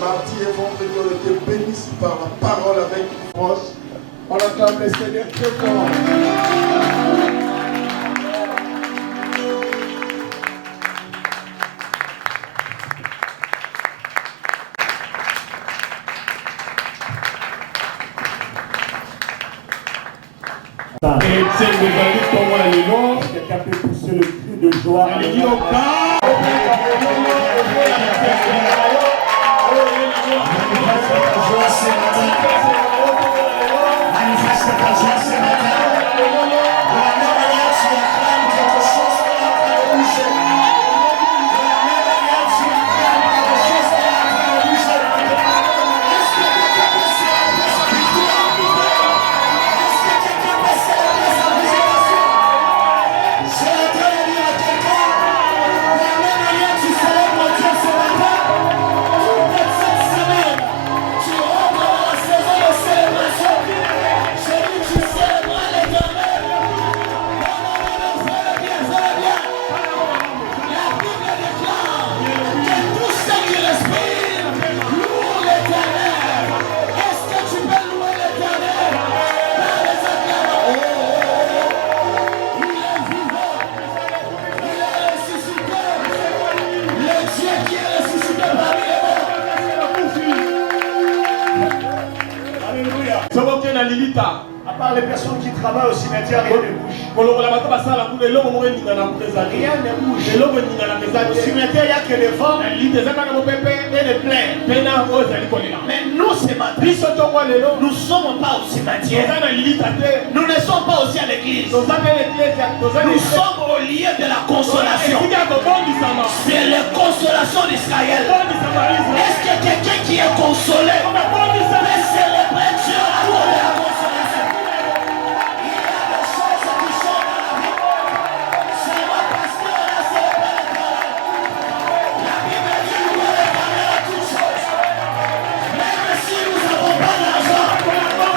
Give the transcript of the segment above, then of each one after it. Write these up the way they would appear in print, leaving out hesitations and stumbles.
Mardi et vendredi, on était bénis par la parole avec une proche. On acclame le Seigneur très fort. Quelqu'un peut pousser le cri de joie. Manifeste ta joie ce matin. La même manière tu acclames quelque chose qui est en train de bouger. De la même manière tu acclames quelque chose qui est en train de bouger. Est-ce que quelqu'un peut célébrer sa victoire? Est-ce que quelqu'un peut célébrer sa visitation? Je suis en train de dire à quelqu'un, de la même manière tu célèbres Dieu ce matin, toute cette semaine, tu rentres dans la saison de célébration. Je dis tu célébreras l'Éternel. Non, fais-le bien. La Bible déclare que tous ceux qui respirent louent l'Éternel. Est-ce que tu peux louer l'Éternel? Par les acclamations. Il est vivant. Il est ressuscité. Le Dieu qui est ressuscité parmi les morts. Alléluia. À part les personnes qui travaillent au cimetière, rien ne bouge. Rien ne bouge. Au cimetière, il n'y a que les vents et les plaies. Mais nous, ce matin, nous ne sommes pas au cimetière. Nous ne sommes pas aussi à l'église. Nous sommes au lieu de la consolation. C'est la consolation d'Israël. Est-ce que quelqu'un qui est consolé peut célébrer Dieu à cause de la consolation? Il y a des choses qui sont dans la vie. C'est moi parce qu'on a célébré l'Éternel. La Bible dit louer l'Éternel à toutes choses. Même si nous n'avons pas d'argent,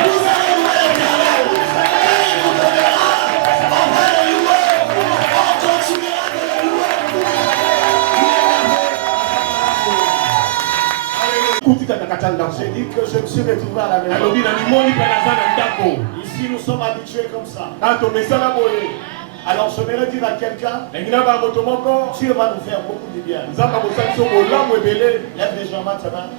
nous allons louer l'Éternel. Et il nous donnera. On va le louer. On continuera de le louer. J'ai dit que je me suis retrouvé à la maison. Ici, nous sommes habitués comme ça. Alors, je vais dire à quelqu'un, Dieu va nous faire beaucoup de bien. Lève les jambes maintenant.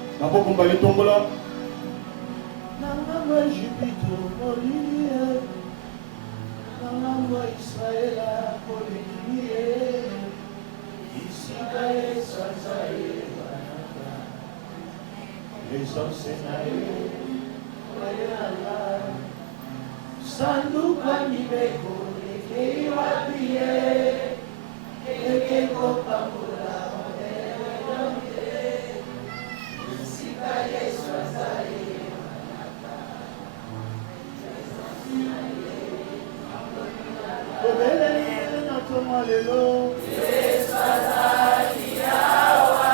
Sanduka nimeko nikiwa pie ekeko pamula onde sika Yesu azali obeleli na tomalelo Yesu azali yawa.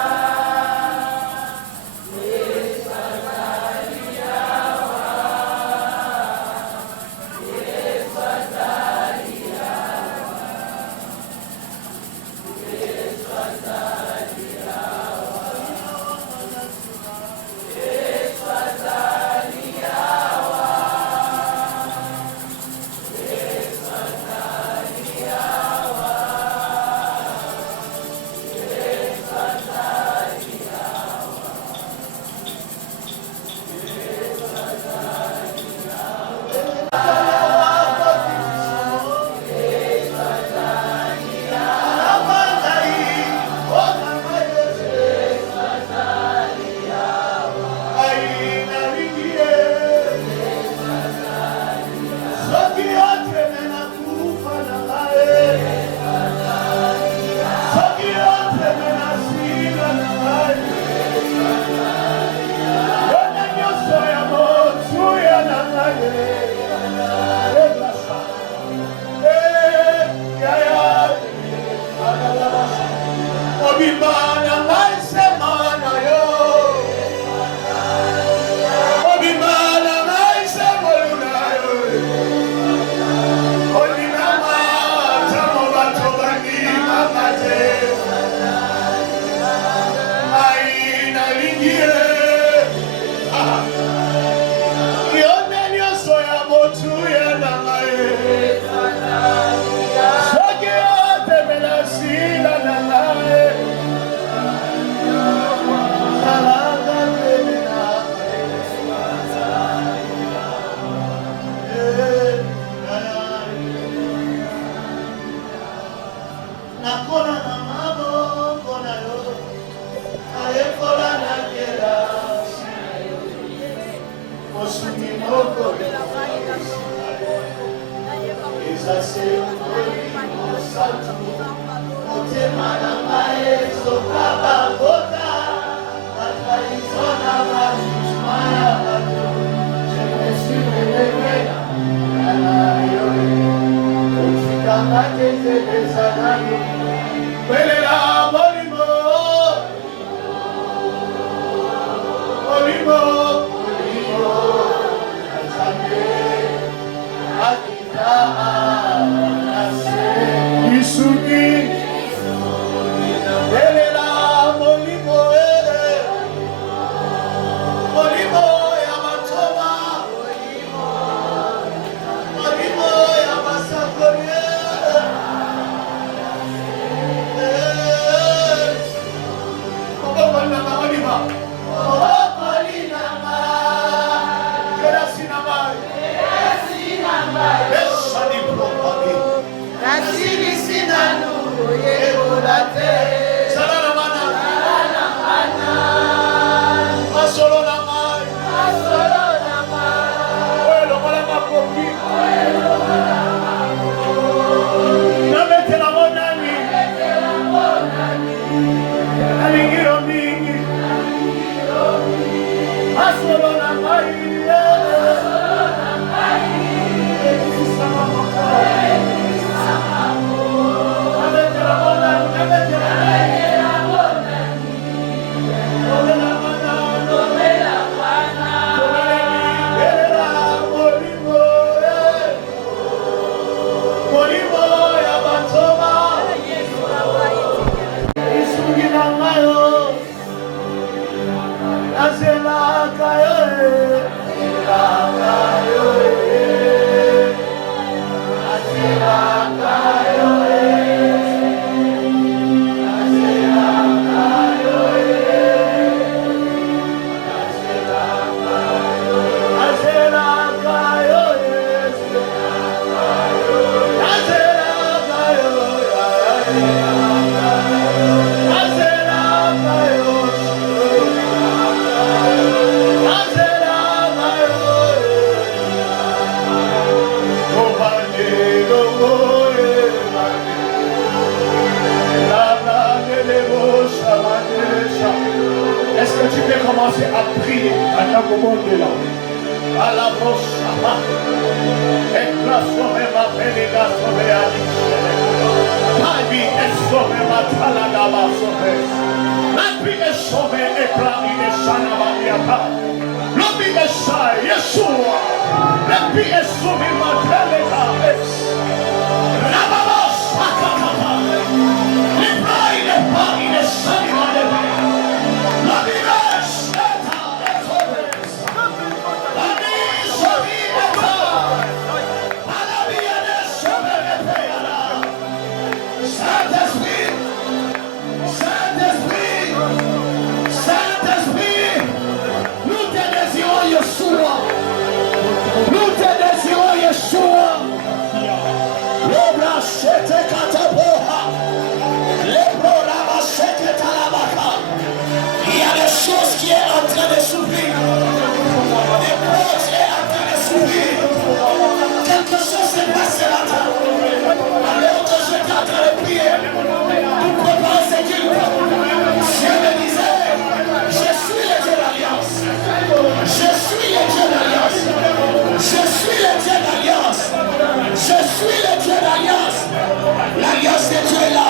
que tu peux commencer à prier. À la broche. Et la sauver ma péléga sauver à Pabi est sauvé ma taladaba sauvé. Nabi est sauvé et Prami est Shanabadiata. Lobi est Shai, Yeshua. Nabi est sauvé ma talega ex. Rababos Akatapa. Librai est Pabi est Shanabadiata. Lobi est Sheta et Sauvé. Lobi sauvé et Ta. Alabi est sauvé et Payala. Saint-Esprit, Saint-Esprit, Saint-Esprit, nous te désirons Yeshua, nous te désirons Yeshua. Le brachete kataboha, le brorabachete talabaka. Il y a des choses qui est en train de s'ouvrir, des portes qui est en train de s'ouvrir. Quelque chose s'est passé là-bas. Alors que j'étais en train de prier pour préparer ce culte, Dieu me disait, je suis le Dieu d'alliance. Je suis le Dieu d'alliance. Je suis le Dieu d'alliance. Je suis le Dieu d'alliance. L'alliance de Dieu est là.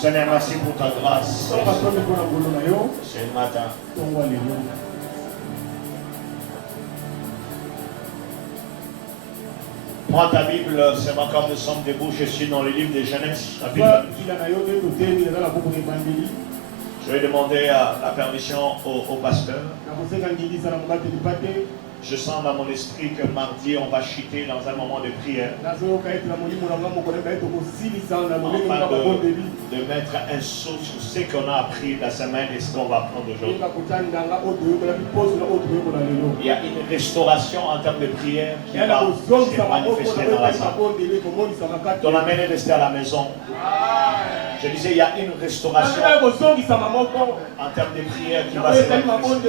Seigneur, merci pour ta grâce. Ce matin. Prends ta Bible, c'est moi comme nous sommes debout, je suis dans le livre de Genèse, chapitre 12. Je vais demander la permission au pasteur. Je sens dans mon esprit que mardi, on va chuter dans un moment de prière. Afin de mettre un saut sur ce qu'on a appris la semaine et ce qu'on va apprendre aujourd'hui. Il y a une restauration en termes de prière qui va se manifester dans la salle. Ton amen est resté à la maison. Je disais, il y a une restauration en termes de prière qui va se manifester.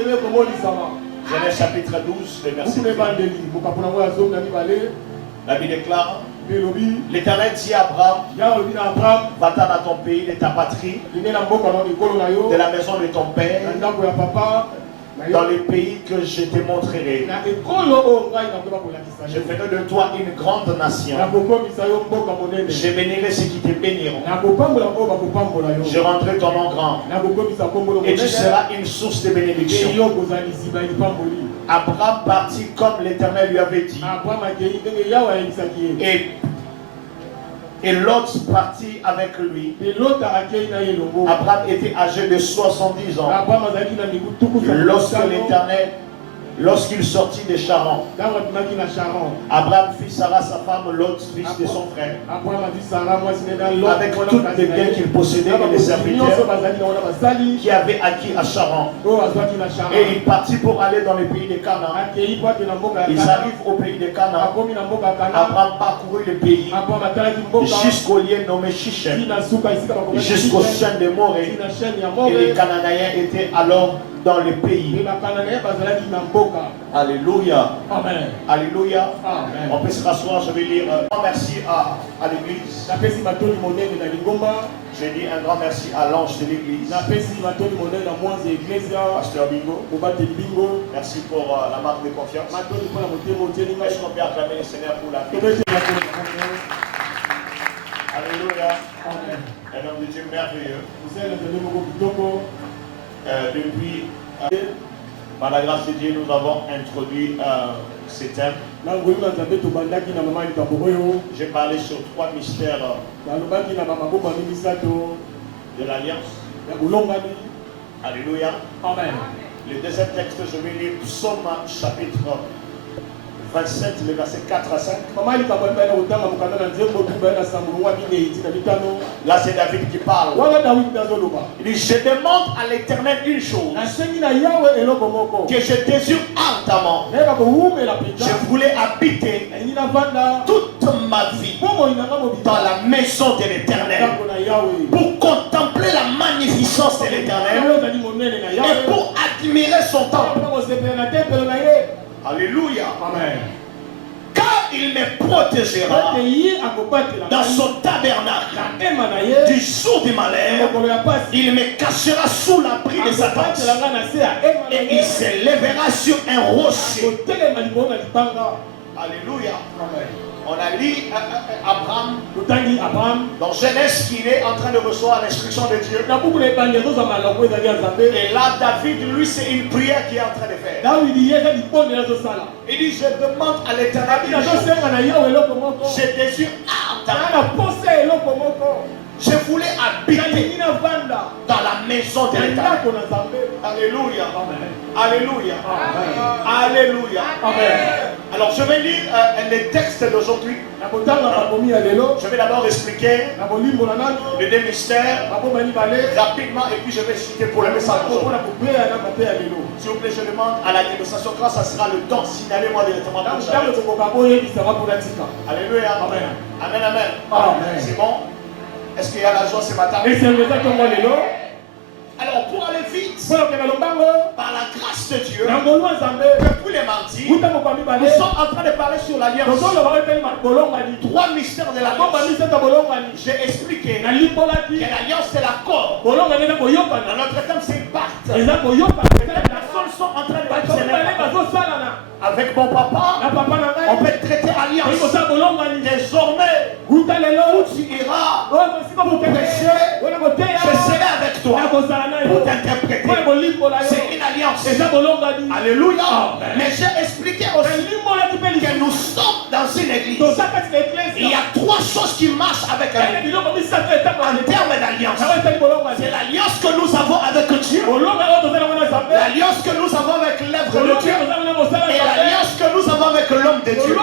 Genèse chapitre 12, le verset 1. La Bible déclare, l'Éternel dit à Abraham, va-t'en à ton pays, de ta patrie, de la maison de ton père, dans les pays que je te montrerai. Je ferai de toi une grande nation. Je bénirai ceux qui te béniront. Je rendrai ton nom grand. Et tu seras une source de bénédiction. Abraham partit comme l'Éternel lui avait dit. Et Lot partit avec lui. Abraham était âgé de 70 ans. Lorsqu'il sortit de Charan, Abraham fit Sarah sa femme, Lot fils de son frère, avec tous les biens qu'il possédait et les serviteurs qui avaient acquis à Charan. Et il partit pour aller dans le pays de Canaan. Ils arrivent au pays de Canaan. Abraham parcourut le pays jusqu'au lieu nommé Shichem, jusqu'au chêne de Morée. Et les Cananéens étaient alors dans le pays. Alléluia. Amen. Alléluia. Amen. On peut se rasseoir, je vais lire un grand merci à l'église. J'ai dit un grand merci à l'ange de l'église. Pasteur Bingo. Merci pour la marque de confiance. Est-ce qu'on peut acclamer le Seigneur pour la vie? Alléluia. Amen. Un homme de Dieu merveilleux. Depuis, par la grâce de Dieu, nous avons introduit ces thèmes. J'ai parlé sur 3 mystères de l'Alliance. Alléluia. Amen. Le deuxième texte, je vais lire Psaume chapitre 27, le verset 4 à 5. Là, c'est David qui parle. Il dit, je demande à l'Éternel une chose que je désire ardemment. Je voulais habiter toute ma vie dans la maison de l'Éternel pour contempler la magnificence de l'Éternel et pour admirer son temple. Alléluia. Amen. Car il me protégera dans son tabernacle du jour du malheur. Il me cachera sous l'abri de sa tente et il se lèvera sur un rocher. Alléluia. Amen. On a lu Abraham dans Genèse qui est en train de recevoir l'instruction de Dieu. Et là, David, lui, c'est une prière qu'il est en train de faire. Il dit, je demande à l'Éternel, je désire ardemment. Je voulais habiter dans la maison de l'Éternel. Alléluia. Alléluia. Alléluia. Alors je vais lire les textes d'aujourd'hui. Je vais d'abord expliquer les deux mystères rapidement et puis je vais citer pour le message. S'il vous plaît, je demande à la démonstration quand ça sera le temps, signalez-moi directement pour ça. Alléluia. Amen, amen. C'est bon? Est-ce qu'il y a la joie ce matin? Alors pour aller vite, par la grâce de Dieu, depuis les mardis, nous sommes en train de parler sur l'alliance. 3 mystères de l'alliance. J'ai expliqué que l'alliance c'est l'accord. Dans notre terme c'est une pacte. Les personnes sont en train de bâtir avec mon papa, on peut traiter alliance. Désormais, où tu iras prêcher, je serai avec toi pour t'interpréter. C'est une alliance. Alléluia. Mais j'ai expliqué aussi que nous sommes dans une église. Il y a 3 choses qui marchent avec un église en termes d'alliance. C'est l'alliance que nous avons avec Dieu, l'alliance que nous avons avec l'œuvre de Dieu et l'alliance que nous avons avec l'homme de Dieu.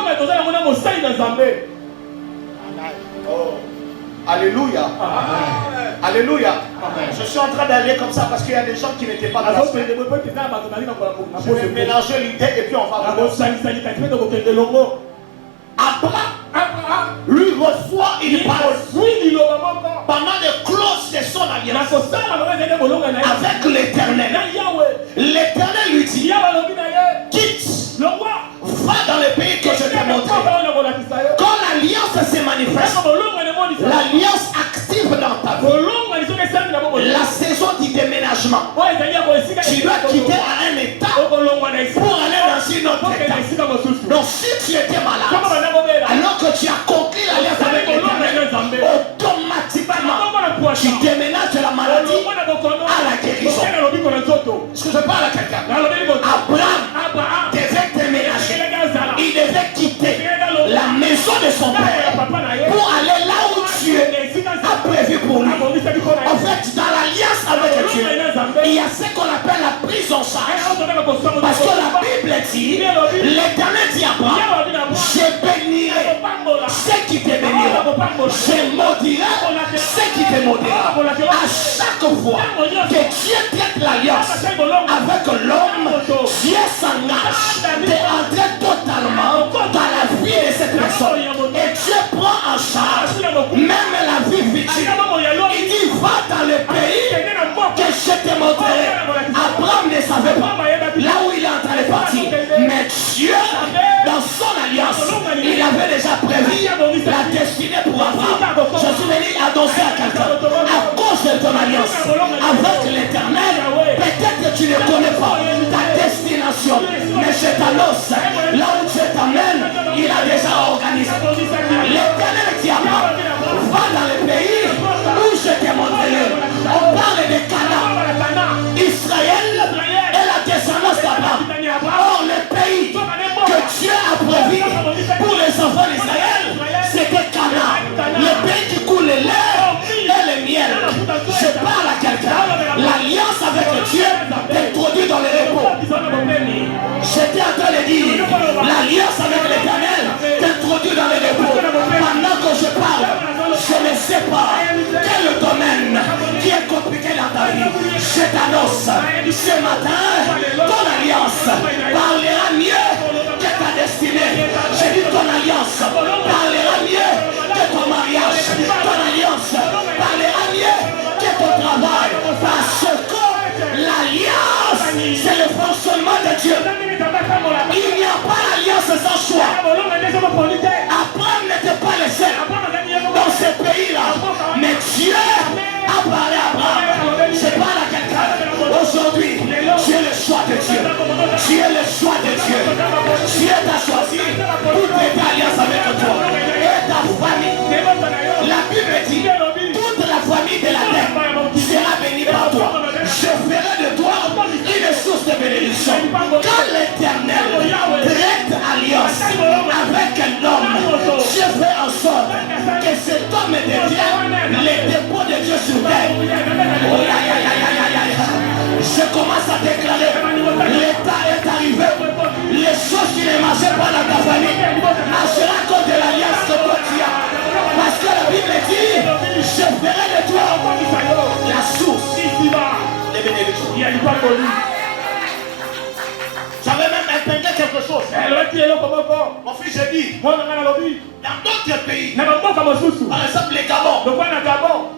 Oh. Alléluia. Amen. Alléluia. Amen. Je suis en train d'aller comme ça parce qu'il y a des gens qui n'étaient pas dans la semaine. Je vais mélanger l'idée et puis on va voir. Abraham lui reçoit une parole pendant les clauses de son alliance avec l'Éternel. L'Éternel lui dit, quitte, va dans le pays que je t'ai montré. Quand l'alliance se manifeste, l'alliance active dans ta vie, la saison du déménagement, tu dois quitter à un état pour aller dans une autre état. Donc si tu étais malade, alors que tu as conclu l'alliance avec l'Éternel, automatiquement tu déménages de la maladie à la guérison. Est-ce que je parle à quelqu'un? Abraham devait déménager. Il devait quitter la maison de son père pour aller là où Dieu a prévu pour lui. En fait, dans l'alliance avec Dieu, il y a ce qu'on appelle la prise en charge. Parce que la Bible dit, l'Éternel dit à Abraham, je bénirai ceux qui te béniront, je maudirai ceux qui te maudira. À chaque fois que Dieu traite l'alliance avec l'homme, Dieu s'engage d'entrer totalement dans la vie de cette personne. Et Dieu prend en charge même la vie future. Il dit, va dans le pays que je te montrerai. Abraham ne savait pas là où il est en train de partir. Mais Dieu, dans son alliance, il avait déjà prévu la destinée pour Abraham. Je suis venu annoncer à quelqu'un, à cause de ton alliance avec l'Éternel, peut-être que tu ne connais pas ta destination, mais je t'annonce, là où Dieu t'amène, il a déjà organisé. L'Éternel dit à Abraham, va dans le pays où je t'ai montré. On parle de Canaan, Israël et la descendance d'Abraham. Or, le pays que Dieu a prévu pour les enfants d'Israël, c'était Canaan. Le pays qui coule le lait et le miel. Je parle à quelqu'un. L'alliance avec Dieu t'introduit dans le repos. J'étais en train de dire, l'alliance avec l'Éternel t'introduit dans le repos. Pendant que je parle, je ne sais pas quel domaine qui est compliqué dans ta vie. Je t'annonce, ce matin, ton alliance parlera mieux que ta destinée. J'ai dit ton alliance parlera mieux que ton mariage. Ton alliance parlera mieux que ton travail. Parce que l'alliance, c'est le fonctionnement de Dieu. Il n'y a pas d'alliance sans choix. Abraham n'était pas le seul dans ce pays-là. Mais Dieu a parlé à Abraham. Je parle à quelqu'un. Aujourd'hui, tu es le choix de Dieu. Tu es le choix de Dieu. Dieu t'a choisi pour traiter alliance avec toi. Et ta famille. La Bible dit, toute la famille de la terre sera bénie par toi. Je ferai de toi une source de bénédiction. Quand l'Éternel traite alliance avec un homme, je fais en sorte que cet homme devienne les dépôts de Dieu sur terre. Oh, je commence à déclarer, l'état est arrivé. Les choses qui ne marchaient pas dans ta famille marcheront à cause de l'alliance que toi tu as. Parce que la Bible dit, je ferai de toi la source des bénédictions. J'avais même épinglé quelque chose. Mon fils, j'ai dit, dans d'autres pays, par exemple les Gabon,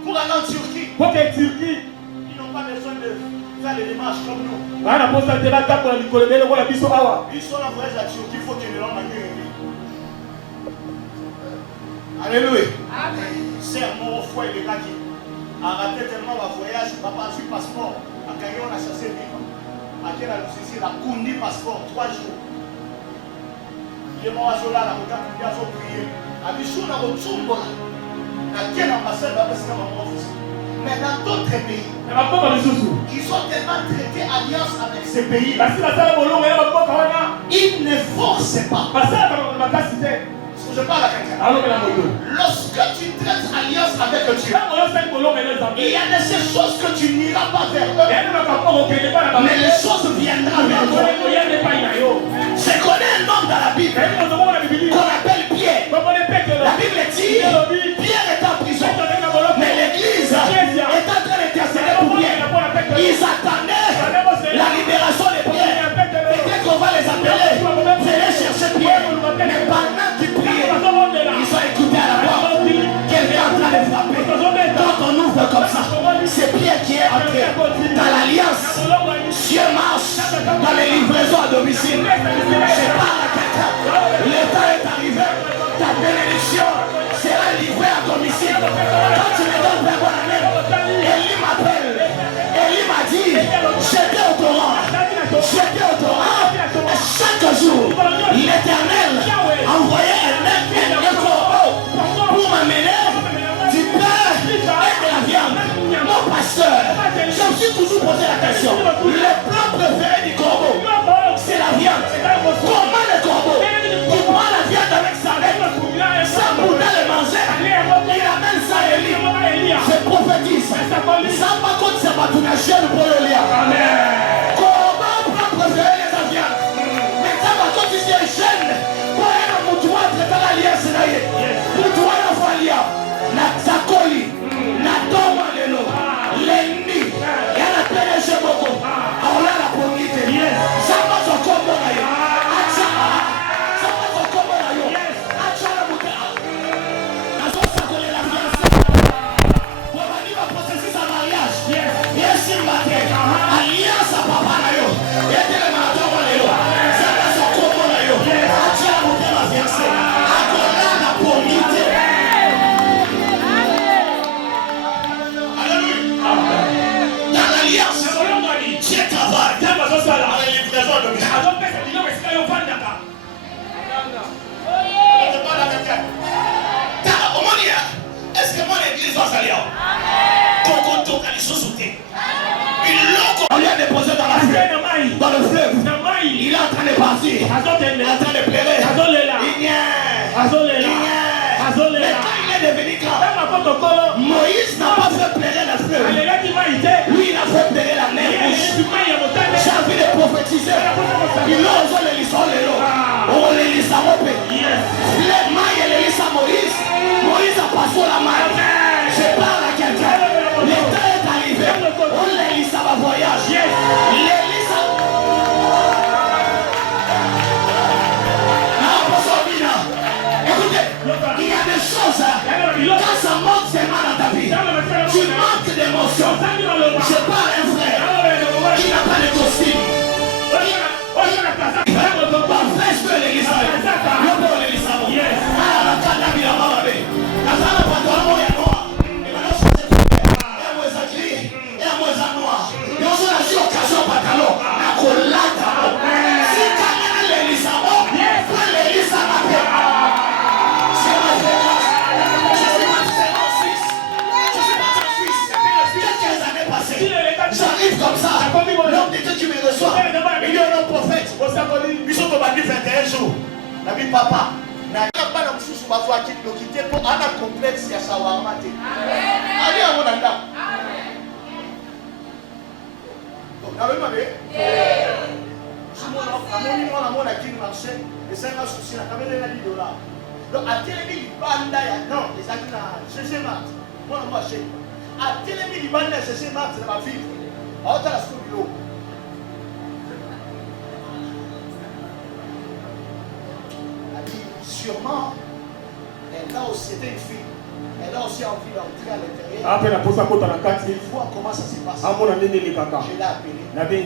pour aller en Turquie, ils n'ont pas besoin de faire les démarches comme nous. Ils sont en voyage à Turquie, il faut que les langues manier. Alléluia. C'est mon frère et les gars qui a raté tellement le voyage, il n'a pas su passeport. À Caillon, on a chassé vivre. À quel a il a conduit passeport 3 jours. Il est mort à Zola, la route a prié. A Bichou, on a retourné. À quelle ambassade va passer dans mon office? Mais dans d'autres pays, ils ont tellement traité alliance avec ces pays. Ils ne forcent pas. Je parle à quelqu'un. Lorsque tu traites alliance avec Dieu, il y a de ces choses que tu n'iras pas vers eux, mais les choses viendront vers toi. Je connais un homme dans la Bible qu'on appelle Pierre. La Bible dit, Pierre est en prison, mais l'église est en train d'intercéder pour Pierre. Ils attendaient la libération de Pierre. Peut-être qu'on va les appeler, venez chercher Pierre. Mais pendant qu'ils priaient, ils ont écouté à la porte. Quelqu'un est en train de frapper. Quand on ouvre comme ça, c'est Pierre qui est entré dans l'alliance. Dieu marche dans les livraisons à domicile. C'est pas à quelqu'un. L'état est arrivé. Ta bénédiction sera livrée à domicile. Quand tu me donnes vers moi la main, Élie m'appelle. Élie m'a dit, j'étais au Torah. J'étais au Torah. Et chaque jour, l'Éternel envoyait un corbeau pour m'amener du pain et de la viande. Mon pasteur, je me suis toujours posé la question. Le plat préféré du corbeau, c'est la viande. Comment le corbeau qui prend la viande avec sa laine, sans vouloir le manger, il amène ça à Élie. Je prophétise. Ça va contre sa batouna jeune pour le lien. Corbeau plat préféré les viande. Mais ça va contre ses jeunes. Pour un moutoua traiter l'alliance. Moutoua na falia. Na zakoli. Na toma lelo. Lendi. Yana PDG Boko. Aola la pongite. Ça va son combo na yo. Acha. Ça va son combo na yo. Acha la moutoua. Na so sakole la fiancée. Pour venir à processer sa mariage. Yes, il m'a dit. Alliance Est-ce que mon église va salir? On lui a déposé dans la fleuve. Dans le fleuve. Il est en train de partir. Il est en train de pleurer. Mais quand il est devenu grand, Moïse n'a pas fait pleurer la fleuve. Lui, il a fait pleurer la mer rouge. J'ai envie de prophétiser. Il a osé le lisson le lot. On le lissa rope. Les mailles et le lissa Moïse. Moïse a passé la maille. Je parle à quelqu'un. Le temps est arrivé. On le lissa va voyage. Le lissa. Écoutez, il y a des choses. Quand ça manque seulement dans ta vie, tu manques d'émotion. Je parle à un frère qui n'a pas de costume. J'arrive comme ça. L'homme de Dieu qui me reçoit. Il est un homme prophète. Ils sont au bandit 21 jours. La vie papa. N'a pas la moussou ma voix qui te quitte pour un complexe à Sawarma. Allez à mon anda. Donc, dans le moment, si mon amour a qui marché, et c'est un souci, la caméra est $10. Donc, à Télémi, non, les amis, c'est Mart. Moi, on va chez. À Télémi, c'est Mart, c'est ma fille. À la studio. Sûrement, elle a aussi été une fille. Elle a aussi envie d'entrer à l'intérieur. Il faut voir comment ça s'est passé. Je l'ai appelé.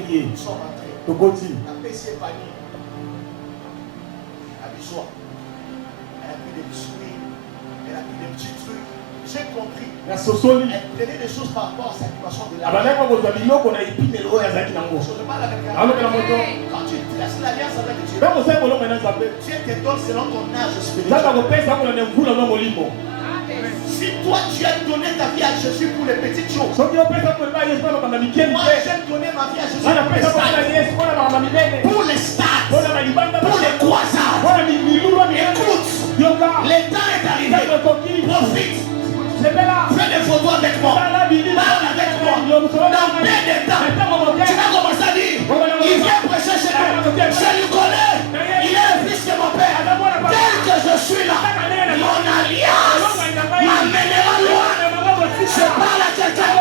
Ils sont rentrés. La PC est panique. La bisoire. Elle a pris des biscuits. Elle a pris des petits trucs. J'ai compris. Elle prenait des choses par rapport à sa dimension de l'âme. Je parle avec elle. Quand tu tresses l'alliance avec Dieu, Dieu te donne selon ton âge spirituel. Si toi tu as donné ta vie à Jésus pour les petites choses, moi j'ai donné ma vie à Jésus pour les stades, pour les croisades. Écoute, le temps est arrivé. Profite. Fais des photos avec moi. Parle avec moi. Dans peu de temps, tu vas commencer à dire, il vient prêcher chez nous. Je lui connais. Il est le fils de mon père. Tel que je suis là, mon alliance m'amènera loin. Je parle à quelqu'un.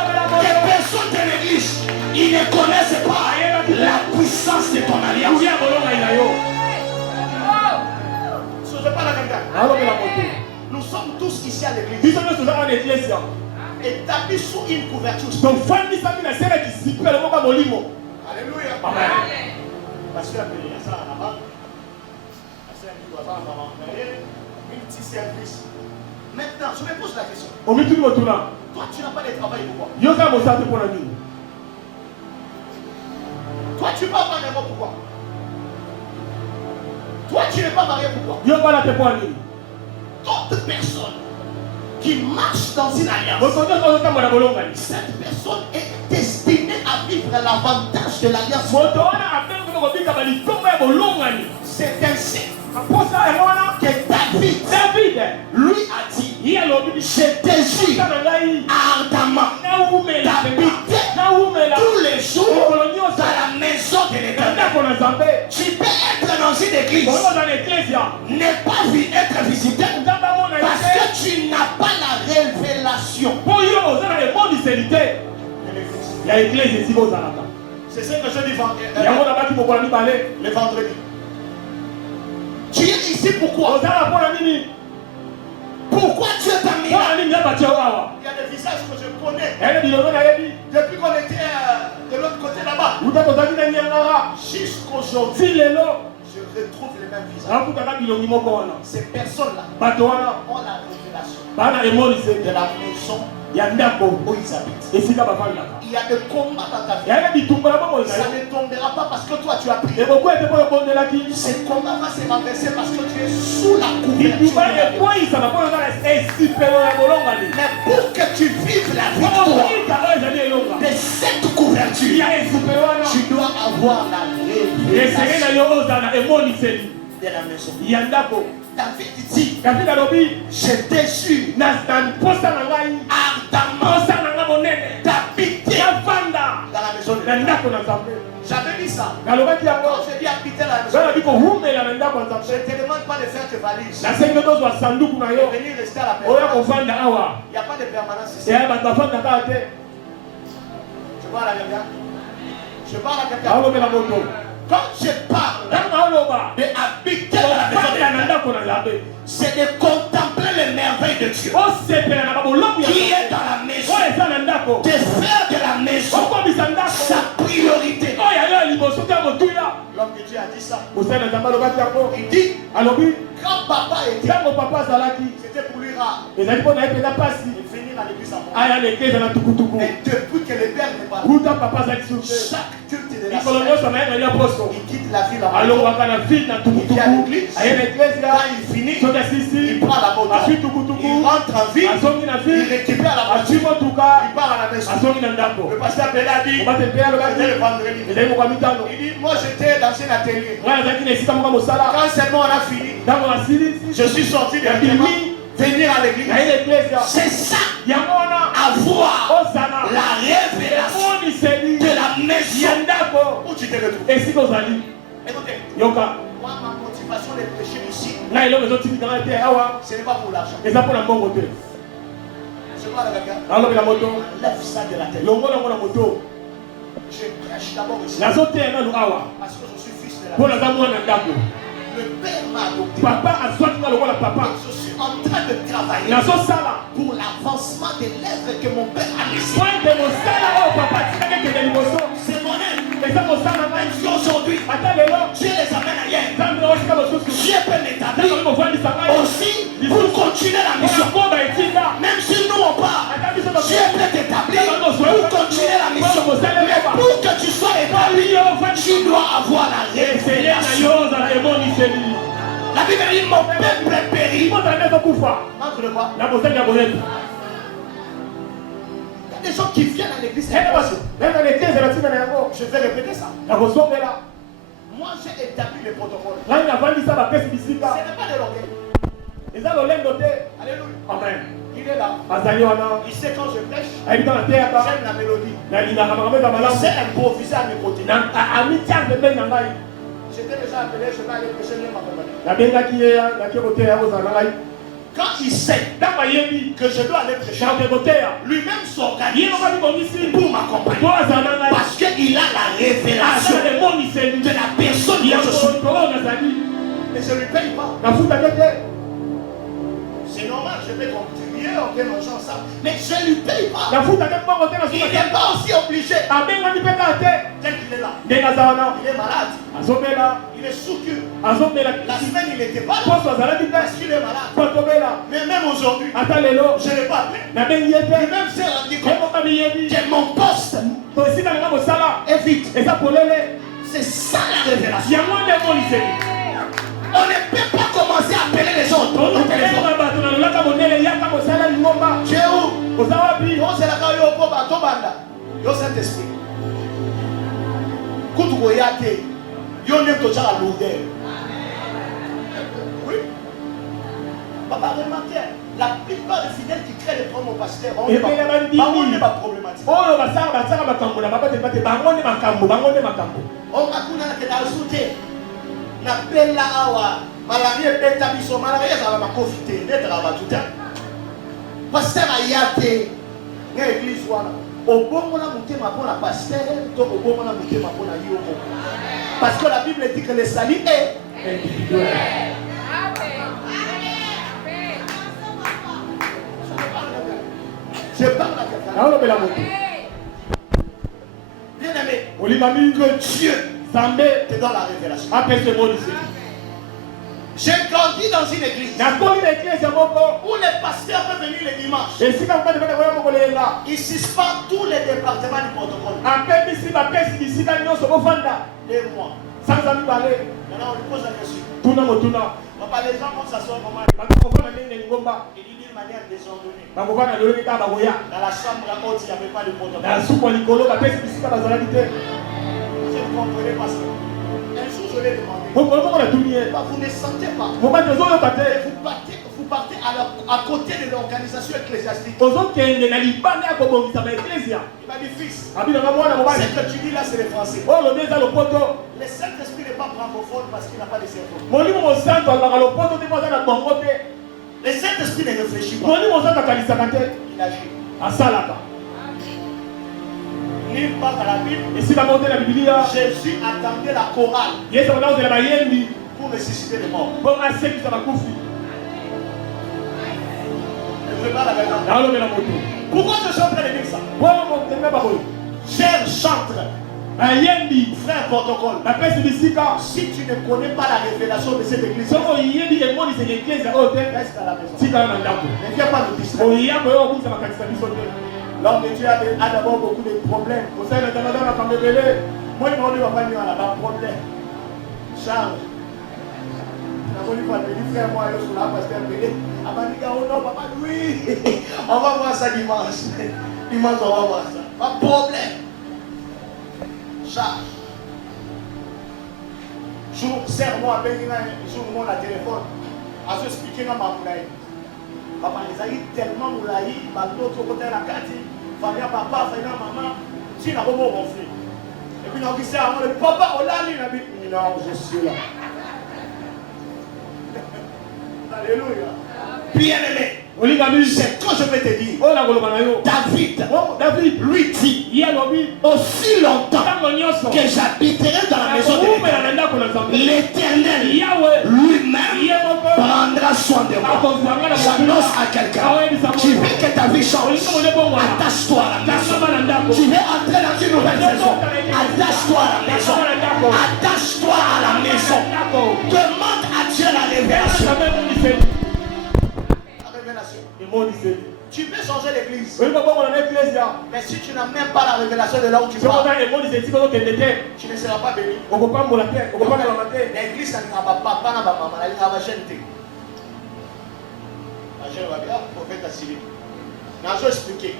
Des personnes de l'église, ils ne connaissent pas la puissance de ton alliance. Je parle à quelqu'un. Nous sommes tous ici à l'église. Établis sous une couverture. Alléluia. Amen. Parce que ça là-bas, une petite service. Maintenant, je me pose la question. Toi, tu n'as pas de travail pourquoi? Toi, tu n'es pas marié pourquoi? Toi, tu n'es pas marié pourquoi? Toute personne qui marche dans une alliance, cette personne est destinée à vivre l'avantage de l'alliance. C'est ainsi que David lui a dit, je désire ardemment d'habiter tous les jours dans la maison de l'Éternel. Tu peux être dans une église, ne pas être visité parce que tu n'as pas la révélation. C'est ce que je dis le vendredi. Tu es ici pourquoi? Pourquoi Dieu t'a mis là? Il y a des visages que je connais. Depuis qu'on était de l'autre côté là-bas. Jusqu'aujourd'hui, je retrouve les mêmes visages. Ces personnes-là ont la révélation de la maison Il y a des combats dans ta vie. Ça Ça ne tombera pas parce que toi tu as prié. Ce combat va se renverser parce que tu es sous la couverture. Mais pour que tu vives la victoire de cette couverture, tu dois avoir la révélation de la maison. David dit, j'étais sûr ardemment d'habiter dans la maison de Dieu. J'avais dit ça. Quand je dis habiter dans la maison de Dieu, je ne te demande pas de faire tes valises. Et venir rester à la permanence. Il n'y a pas de permanence ici. Je parle à quelqu'un. Je parle à quelqu'un. Quand je parle de habiter dans la maison de Dieu, c'est de contempler les merveilles de Dieu qui est dans la maison, de faire de la maison sa priorité. L'homme de Dieu a dit ça. Il dit, quand papa était, c'était pour lui rare. Il venir à l'église à moi. Et depuis que le père n'est pas là, chaque culte de la semaine, il quitte la ville à moi. Il vient à l'église. Quand il finit, il prend la moto. Il rentre en ville. Il récupère la voiture. Il part à la maison. Le pasteur Bella dit, c'était le vendredi. Il dit, moi j'étais dans un atelier. Quand seulement on a fini, je suis sorti de l'église. Venir à l'église. C'est ça. Avoir la révélation de la maison où tu te retrouves. Écoutez, moi ma motivation de prêcher ici, ce n'est pas pour l'argent. Je parle à quelqu'un. Lève ça de la tête. Je prêche d'abord ici. Parce que je suis fils de la maison. Le père m'a adopté. Je suis en train de travailler pour l'avancement des lèvres que mon père a laissé. C'est mon aide. Même si aujourd'hui, Dieu les amène ailleurs, Dieu peut l'établir aussi pour continuer la mission. Même si nous on part, Dieu peut t'établir pour continuer la mission. Mais pour que tu sois établi, tu dois avoir la révélation. La Bible dit mon peuple périt. Manque de quoi? Il y a des gens qui viennent à l'église. Je vais répéter ça. Moi j'ai établi le protocole. Ce n'est pas de l'orgueil. Alléluia. Amen. Il est là. Il sait quand je prêche. J'aime la mélodie. Il sait improviser à mes côtés. J'étais déjà appelé, je vais aller prêcher, viens m'accompagner. Quand il sait que je dois aller prêcher, lui-même s'organise pour m'accompagner. Parce qu'il a la révélation de la personne que je suis. Et je ne lui paye pas. C'est normal, je vais contribuer, on fait mon chance, mais je ne lui paye pas. Il n'est pas aussi obligé. Tel qu'il est là. Il est malade. Il est sous cure. La semaine, il n'était pas là. Parce qu'il est malade. Mais même aujourd'hui, je ne l'ai pas appelé. Lui-même s'est rendu compte que mon poste est vide. C'est ça la révélation. On ne peut pas commencer à appeler les autres au téléphone. Tu es où? C'est la carrière au pauvre, à ton banda. Yo Saint-Esprit. Koutoukoyate. Yo n'est que ça à lourdeur. Oui. Papa, remarquez, la plupart des fidèles qui créent des problèmes au pasteur, on n'est pas problématique. On a ajouté. N'appelle la awa, malari et bêta biso, malari et ça va m'affiter, d'être à tout temps. Pasteur Ayate, l'église voilà. Au bon moment monter ma bonne pasteur, donc au bon moment monter ma bonne yomo. Parce que la Bible dit que le salut est individuel. Je parle à quelqu'un. Bien aimé, que Dieu te donne la révélation. J'ai grandi dans une église où les pasteurs peuvent venir les dimanches. Ils suspendent tous les départements du protocole. 2 mois. Maintenant, on lui pose la question. Papa, les gens vont s'asseoir comment? Il dit d'une manière désordonnée. Dans la chambre à haute, il n'y avait pas de protocole. Vous comprenez pas ça? Un jour, je l'ai demandé. Vous ne sentez pas. Vous partez à côté de l'organisation ecclésiastique. Il m'a dit, fils, ce que tu dis là, c'est les Français. Le Saint-Esprit n'est pas francophone parce qu'il n'a pas de cerveau. Le Saint-Esprit ne réfléchit pas. Il agit. Nulle part dans la Bible, Jésus attendait la chorale pour ressusciter les morts. Je parle avec vous. Pourquoi je suis en train de dire ça? Cher chantre, frère protocole, si tu ne connais pas la révélation de cette église, reste à la maison. Ne viens pas nous distraire. L'homme de Dieu a d'abord beaucoup de problèmes. Vous savez, moi, je ne vais pas dire problème. Charles, frère, moi, je suis là, pasteur Bélé. Oh non, papa, oui. On va voir ça dimanche. Dimanche, on va voir ça. Pas de problème. Charles. Serre-moi, jour-moi la téléphone. À se expliquer dans ma moulaï. Papa, les aïe tellement moulaï, l'autre côté de la carte, famille papa, famille maman, tu n'as pas mon conflit. Et puis, on dit ça, le papa, on l'a dit, non, je suis là. Alléluia. Bien-aimé, c'est quand je vais te dire, David lui dit, aussi longtemps que j'habiterai dans la maison de l'Éternel, lui-même prendra soin de moi. J'annonce à quelqu'un, tu veux que ta vie change, attache-toi à la maison. Tu veux entrer dans une nouvelle saison, attache-toi à la maison. Attache-toi à la maison. Demande à Dieu la révélation. Tu peux changer l'église. Mais si tu n'as même pas la révélation de là où tu vas, tu ne seras pas béni. L'église, ça ne va pas maman, elle va jeter. Je vais bien, prophète Assili. Je vais expliquer.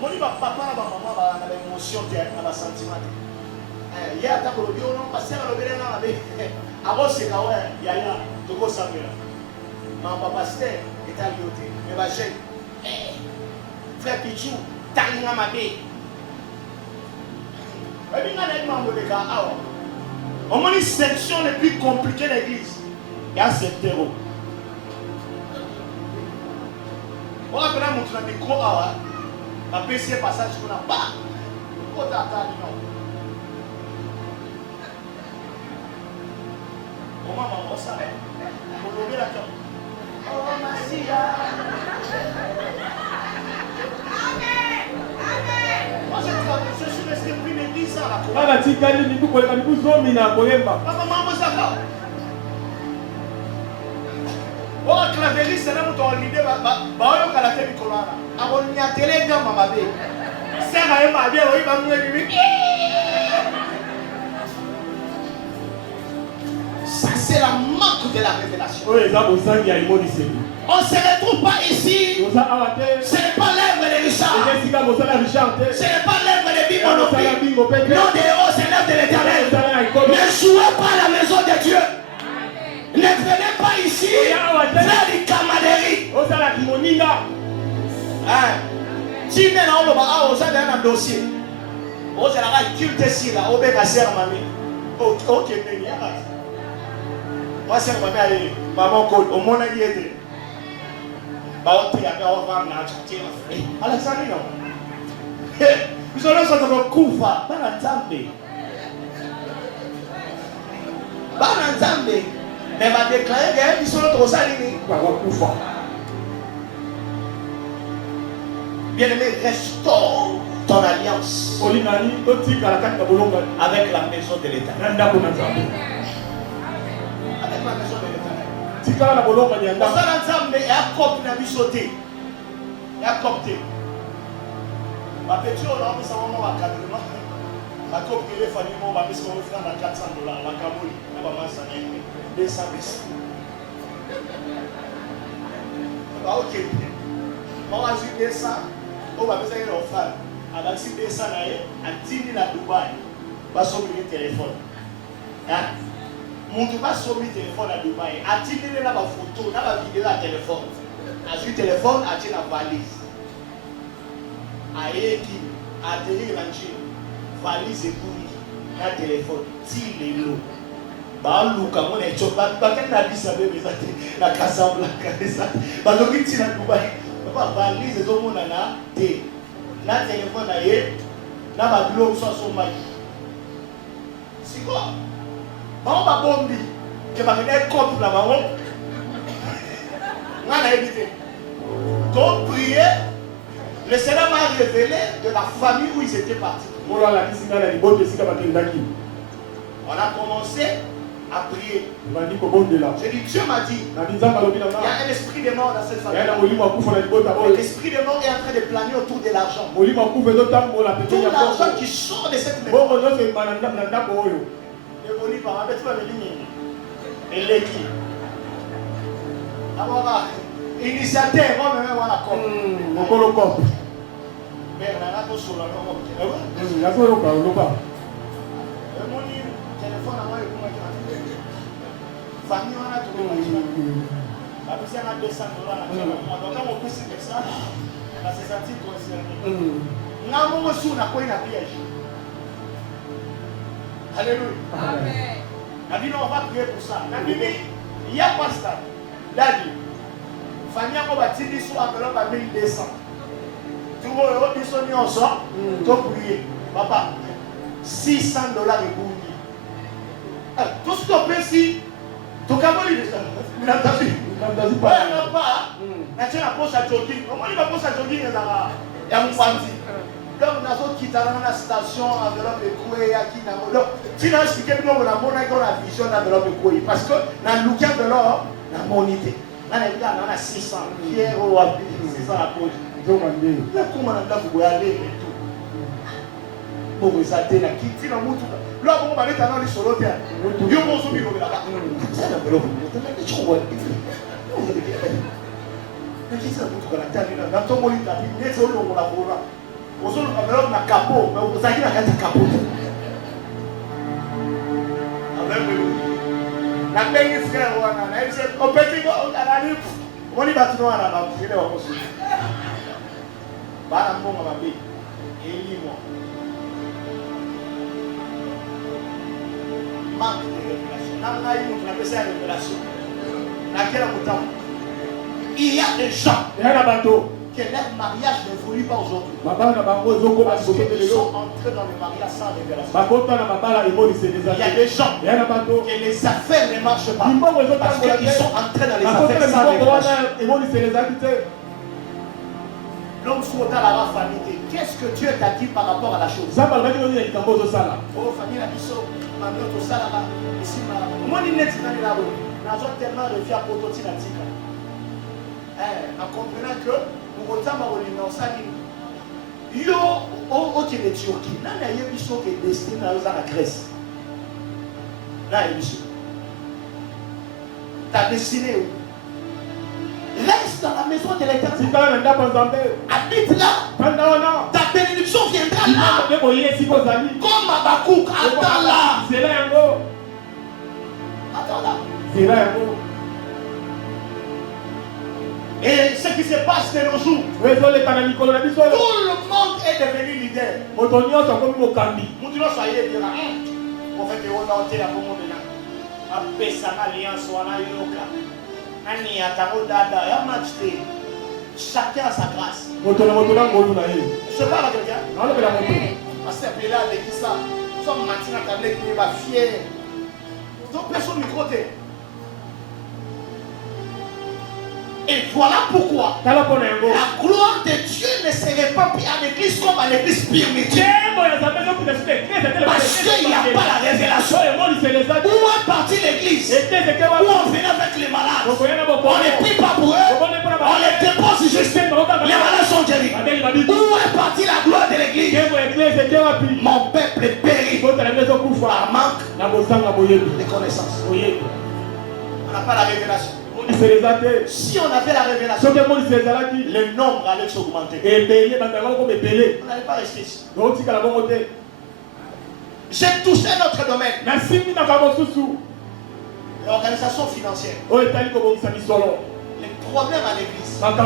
Moi, je ne vais pas maman, à l'émotion, à la sentiment. Il y a un peu de bio, non, parce que le bénin a été. Avant, c'est quand même, il y a tout le monde. Mon papa, c'était à l'autre. Mais ma jeune, frère Pichou, Talina Mabé. Et puis, on a une section les plus compliquées de l'église. Il y a ce terreau. On a appelé mon micro, ma PC passage qu'on n'a pas. On a maman, ça va. On a la carte. Oh, Massia. Moi, je suis resté plus de 10 ans là. Maman, ça va. Oh, clavérie, c'est là où tu as l'idée. Bah, on a la télé colonna. On y a télé dans ma bé. C'est là où ma bé, oui, ma bé. Ça, c'est la manque de la révélation. On ne se retrouve pas ici. Ce n'est pas l'œuvre de Richard. Ce n'est pas l'œuvre de Bimo non plus. Non, des héros, c'est l'œuvre de l'Éternel. Ne jouez pas à la maison de Dieu. Ne venez pas ici faire du camaraderie. Si vous êtes dans un dossier, vous allez avoir un culte ici, là, vous allez faire mamie. Ok, moi, c'est maman code, au monde y est. Alexandre, non. Nous allons sortir de Koufa, Bananzambe. Mais va déclarer qu'ils sont notre salini. Bien-aimé, restaure ton alliance avec la maison de l'État. Avec la maison de l'État. tikala na bolonga nyanda. Osala nzambe ya copte na bisoté. Ya copte. Ba petit on a mis ça vraiment à cadrement. Ba copte les familles mo ba mis ko offrir na $400 ba kaboli na ba masa na 200. Ba OK. Bon a vu 200. On va besoin de offrir. A si 200 na ye a 10 000 à Dubaï. Ba so mi téléphone. Hein? Mon pas sur le téléphone à Dubaï. A-t-il là ma photo, là ma vidéo à téléphone. A sur téléphone, a-t-il la valise. Aïe qui a télé l'ange. Valise et couille. Un téléphone. Tille les lots. Bah, Luka, mon écho. Bah, qu'est-ce que ça veut dire? La cassable, la cassable. Bah, donc, il tire à Dubaï. Bah, valise et tout le monde en a. Té. Là, téléphone aïe. Là, ma globe soit son maïs. C'est quoi? On va bomber. Je vais venir contre la maman. On a évité. Donc, prier. Le Seigneur m'a révélé de la famille où ils étaient partis. On a commencé à prier. J'ai dit, Dieu m'a dit, il y a un esprit de mort dans cette famille. L'esprit de mort est en train de planer autour de l'argent. Tout l'argent qui sort de cette maison. Et l'équipe. Alors, initiateur, on va même la compte. Mais on a un sur la famille, on a tout la personne a $200. Donc, quand on peut se faire ça, c'est sorti concerné. Nous avons reçu un piège. Alléluia. Amen. La Bible, on va prier pour ça. La Bible, il y a pas ça. Daddy, famille, on va tirer sur enveloppe à 1200. Tu vois, on dit son nom ensemble. Tu prier. Papa, $600 et bourri. Tout ce qu'on peut ici, tu as pas lu ça. Il n'a pas vu. Il n'a pas. Il n'a pas poche à jogging. Comment il va poche à jogging? Il y a mon parti. Donc, nous avons quitté la station, enveloppe de coué, à qui n'a pas. Si nous expliquons que nous avons la vision d'enveloppe de coué, parce que dans le look de l'or, la monité. On a 600 pierres ou 600 à poche. Donc, comment on a vous aller et tout. Pour vous aider, la quitte, la moutou. Là, on va mettre dans les solos. Il y a un soumis là-bas. C'est l'enveloppe. Tu vois. Mais qui c'est la moutou qu'on a terminé? Dans ton mot, il a dit, mais c'est où on a volé. Vous avez un capot, mais vous avez un capot. La paix frère, on peut dire on y va tout à la banque. Il est au consul. Bah, on va payer. Et il manque de révélation. Il y a des gens que leur mariage n'évolue pas aujourd'hui. Parce qu'ils sont entrés dans le mariage sans révélation. Il y a des gens que les affaires ne marchent pas parce qu'ils sont entrés dans les affaires sans révélation. L'homme soit dans la famille. Qu'est-ce que Dieu t'a dit par rapport à la chose? Oh, famille, la mission, ma mère, tout ça là-bas. Ici, moi, je suis là-bas. Nous avons tellement de vie à prototype. En comprenant que nous avons dit yo, ok, les Turquie. Là, il y a une mission qui est destinée à la Grèce. Là, il y a une mission. Ta destinée où? Reste dans la maison de l'Éternel. Habite là. Ta bénédiction viendra là. Comme Abakouk, attends là. Attends là. Et ce qui se passe de nos jours, tout le monde est devenu leader. Chacun a sa grâce. Je parle à quelqu'un. Parce que là, avec qui ça, nous sommes maintenant qui va fier. Donc personne ne croit. Et voilà pourquoi la gloire de Dieu ne se répand plus à l'église comme à l'église primitive. Parce qu'il n'y a pas la révélation. Où est partie l'église? Où on venait avec les malades. On ne prie pas pour eux. On les dépose juste. Les malades sont guéris. Où est partie la gloire de l'église? Mon peuple périt par manque de connaissances. On n'a pas la révélation. Si on avait la révélation, le nombre allait s'augmenter. On n'allait pas rester ici. J'ai touché notre domaine. L'organisation financière. Les problèmes à l'église. Manque de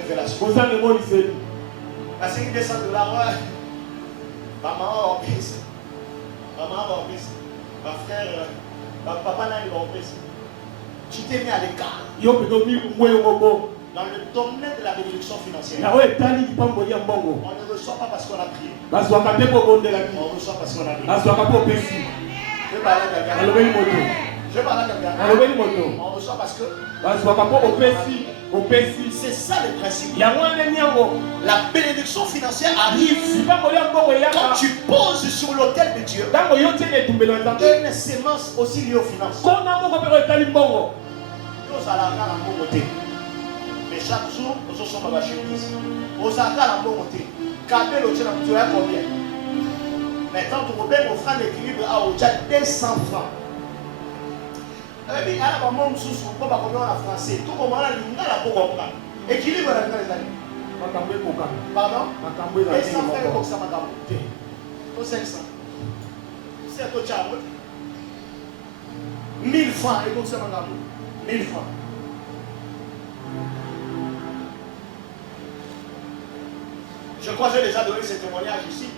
révélation. Parce que 200 $, maman en pisse. Maman en pisse. Ma frère, papa n'a eu en pisse. Tu t'es mis à l'écart. Dans le domaine de la bénédiction financière. On ne reçoit pas parce qu'on a prié. On reçoit parce qu'on a prié. Je parle à quelqu'un. On reçoit parce que c'est ça le principe. La bénédiction financière arrive quand tu poses sur l'autel de Dieu une sémence aussi liée aux finances. Mais chaque jour, nous sommes à la chemise. Nous sommes à la bonté. Combien? Maintenant, tu peux offrir l'équilibre à 200 francs. Et puis, à la maman, nous sommes en français. Tout le monde a l'équilibre à la amis. Pardon? 200 francs pour que ça m'a 500. C'est un peu de 1000 francs et pour que ça m'a 1000 francs. Je crois que j'ai déjà donné ce témoignage ici.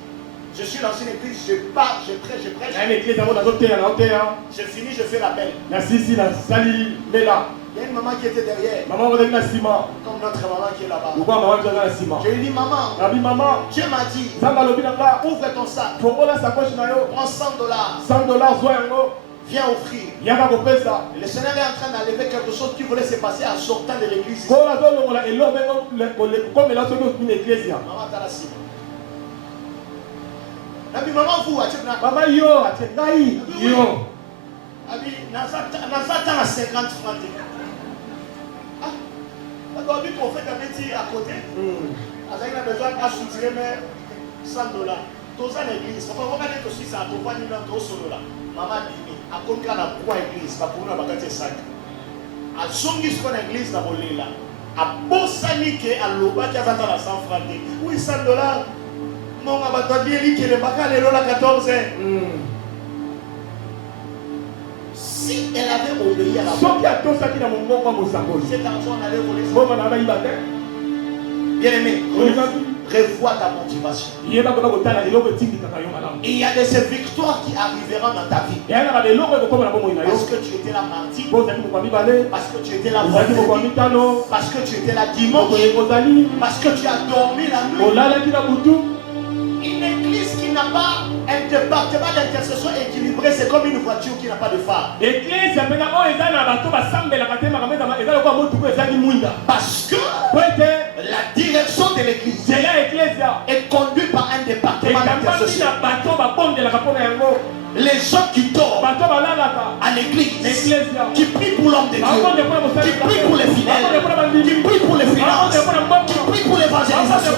Je suis dans une église, je parle, je prêche. Je finis, je fais l'appel. Il y a une maman qui était derrière. Comme notre maman qui est là-bas. Je lui dis, maman, Dieu m'a dit, ouvre ton sac. Prends $100. Viens offrir. Le Seigneur est en train d'enlever quelque chose qui voulait se passer en sortant de l'église. Maman, t'as la cime. Nabi maman vous maman yo ngai yo abi nazata na 50 francs. Ah d'accord, lui prophète avait dit à côté avec la besoin à soutirer mais $100. Tous à l'église papa on va dire aussi ça pour pas ni dans $100. Maman dit à compte na pour église pas pour na bakati sac a songi sur l'église na bolela a bosani ke a loba ki azata na 100 francs. Oui $100. Mon abattoir qui est le bacal et la 14. Si elle avait obéi à la voix, cet argent allait voler. Bien aimé, revois ta motivation. Il y a des victoires qui arriveront dans ta vie. Parce que tu étais là mardi, parce que tu étais là vendredi, parce que tu étais là dimanche, parce que tu as dormi la nuit. Une église qui n'a pas un département d'intercession équilibré, c'est comme une voiture qui n'a pas de phare. Parce que la direction de l'église est conduite par un département d'intercession. Les gens qui dorment à l'église, qui prient pour l'homme de Dieu, qui prient pour les fidèles, qui prient pour les finances, qui prient pour l'évangélisation.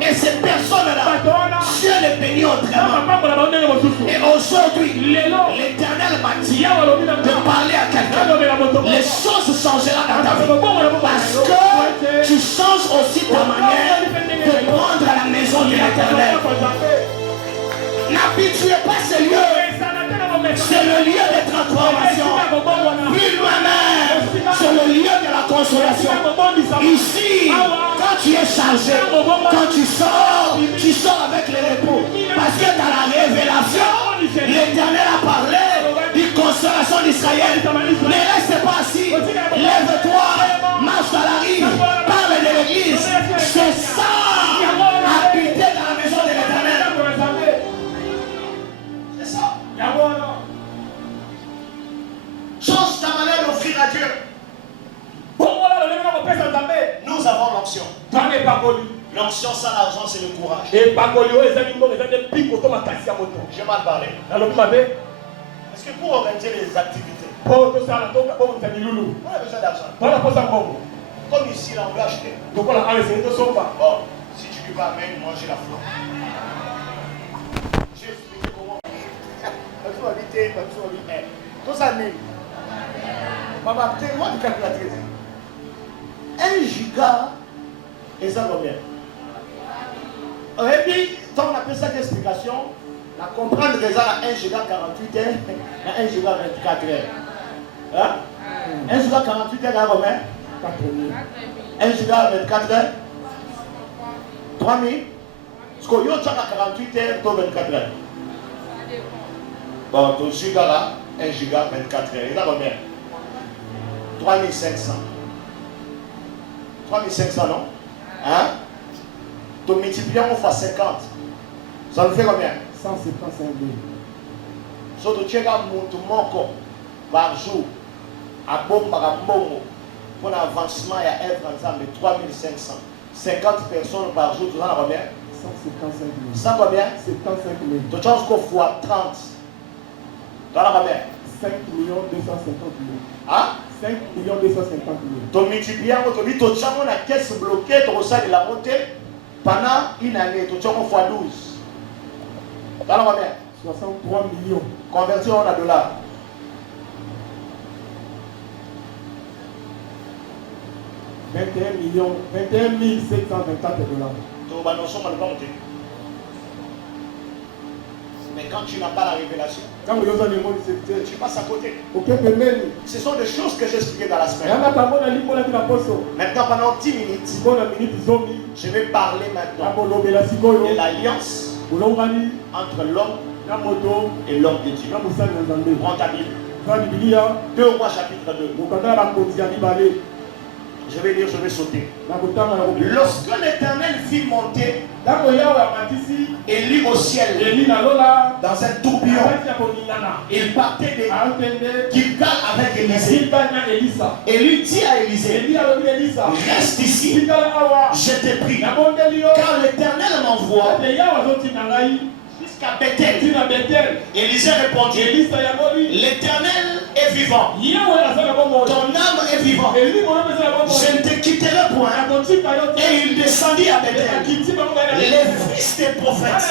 Et ces personnes-là, Dieu les bénit autrement. Et aujourd'hui, l'Éternel m'a dit de parler à quelqu'un. Les choses changeront dans ta vie. Parce que tu changes aussi ta manière de prendre à la maison de l'Éternel. N'habituez pas ce lieu. C'est le lieu de transformation. Plus loin-même, c'est le lieu de la consolation. Ici, quand tu es chargé, quand tu sors avec le repos. Parce que dans la révélation, l'Éternel a parlé de consolation d'Israël. Ne reste pas assis. Lève-toi, marche dans la rue, parle de l'église. C'est ça, habiter dans la maison de l'Éternel. C'est ça. Change ta manière d'offrir à Dieu. Nous avons l'onction. L'onction sans l'argent, c'est le courage. J'ai mal parlé. Parce que pour organiser les activités, pour tout ça, on a besoin d'argent. Voilà pour ça bon. Comme ici, là, on veut acheter. Donc on a essayé de sauver. Bon, si tu peux pas même manger la fleur. J'ai expliqué comment. Tout ça, même. Maman, moi, tu calculatrice. 1 giga, et ça combien? Et puis, quand on appelle ça d'explication, la comprendre que ça a 1 giga 48 heures, 1 giga 24 heures. Hein? 1 giga 48 heures, à combien? 4 000. 1 giga 24 heures? 3 000? Parce que yo, tu as 48 heures, toi 24 heures. Bon, ton giga là, 1 giga 24 heures. Il a combien? 3500. 3500, non? Hein? Tu multiplies fois 50. Ça nous fait combien? 175 000. So, tu as mon par jour. À Bombara Mbongo. Pour l'avancement, il y a être ensemble de 3500. 50 personnes par jour, tu en as combien? 155 000. Ça combien? 75 000. Tu as encore fois 30. Tu en as combien? 5 250 000. Hein? 5 250 000. Tu multiplies, tu as la caisse bloquée, tu reçois de la montée pendant une année, tu as fois 12. Tu en as combien? 63 millions. Converti en dollars. 21 millions, 21 724 $. Mais quand tu n'as pas la révélation, Quand vous avez le monde, c'est tu passes à côté. OK, mais Ce sont des choses que j'ai expliquées dans la semaine. Maintenant, Pendant 10 minutes, je vais parler maintenant de l'alliance entre l'homme et l'homme de Dieu. Prends ta Bible. 2 Rois chapitre 2. Je vais lire, je vais sauter. Lorsque l'Éternel fit monter Élie au ciel dans un tourbillon, il partait de Gilgal avec Élisée. Et lui dit à Élisée, reste ici, je t'ai pris, car l'Éternel m'envoie jusqu'à Bethel. Élisée répondit, l'Éternel est vivant, ton âme est vivante, je ne te quitterai point. Et il descendit à Bethel. Les fils des prophètes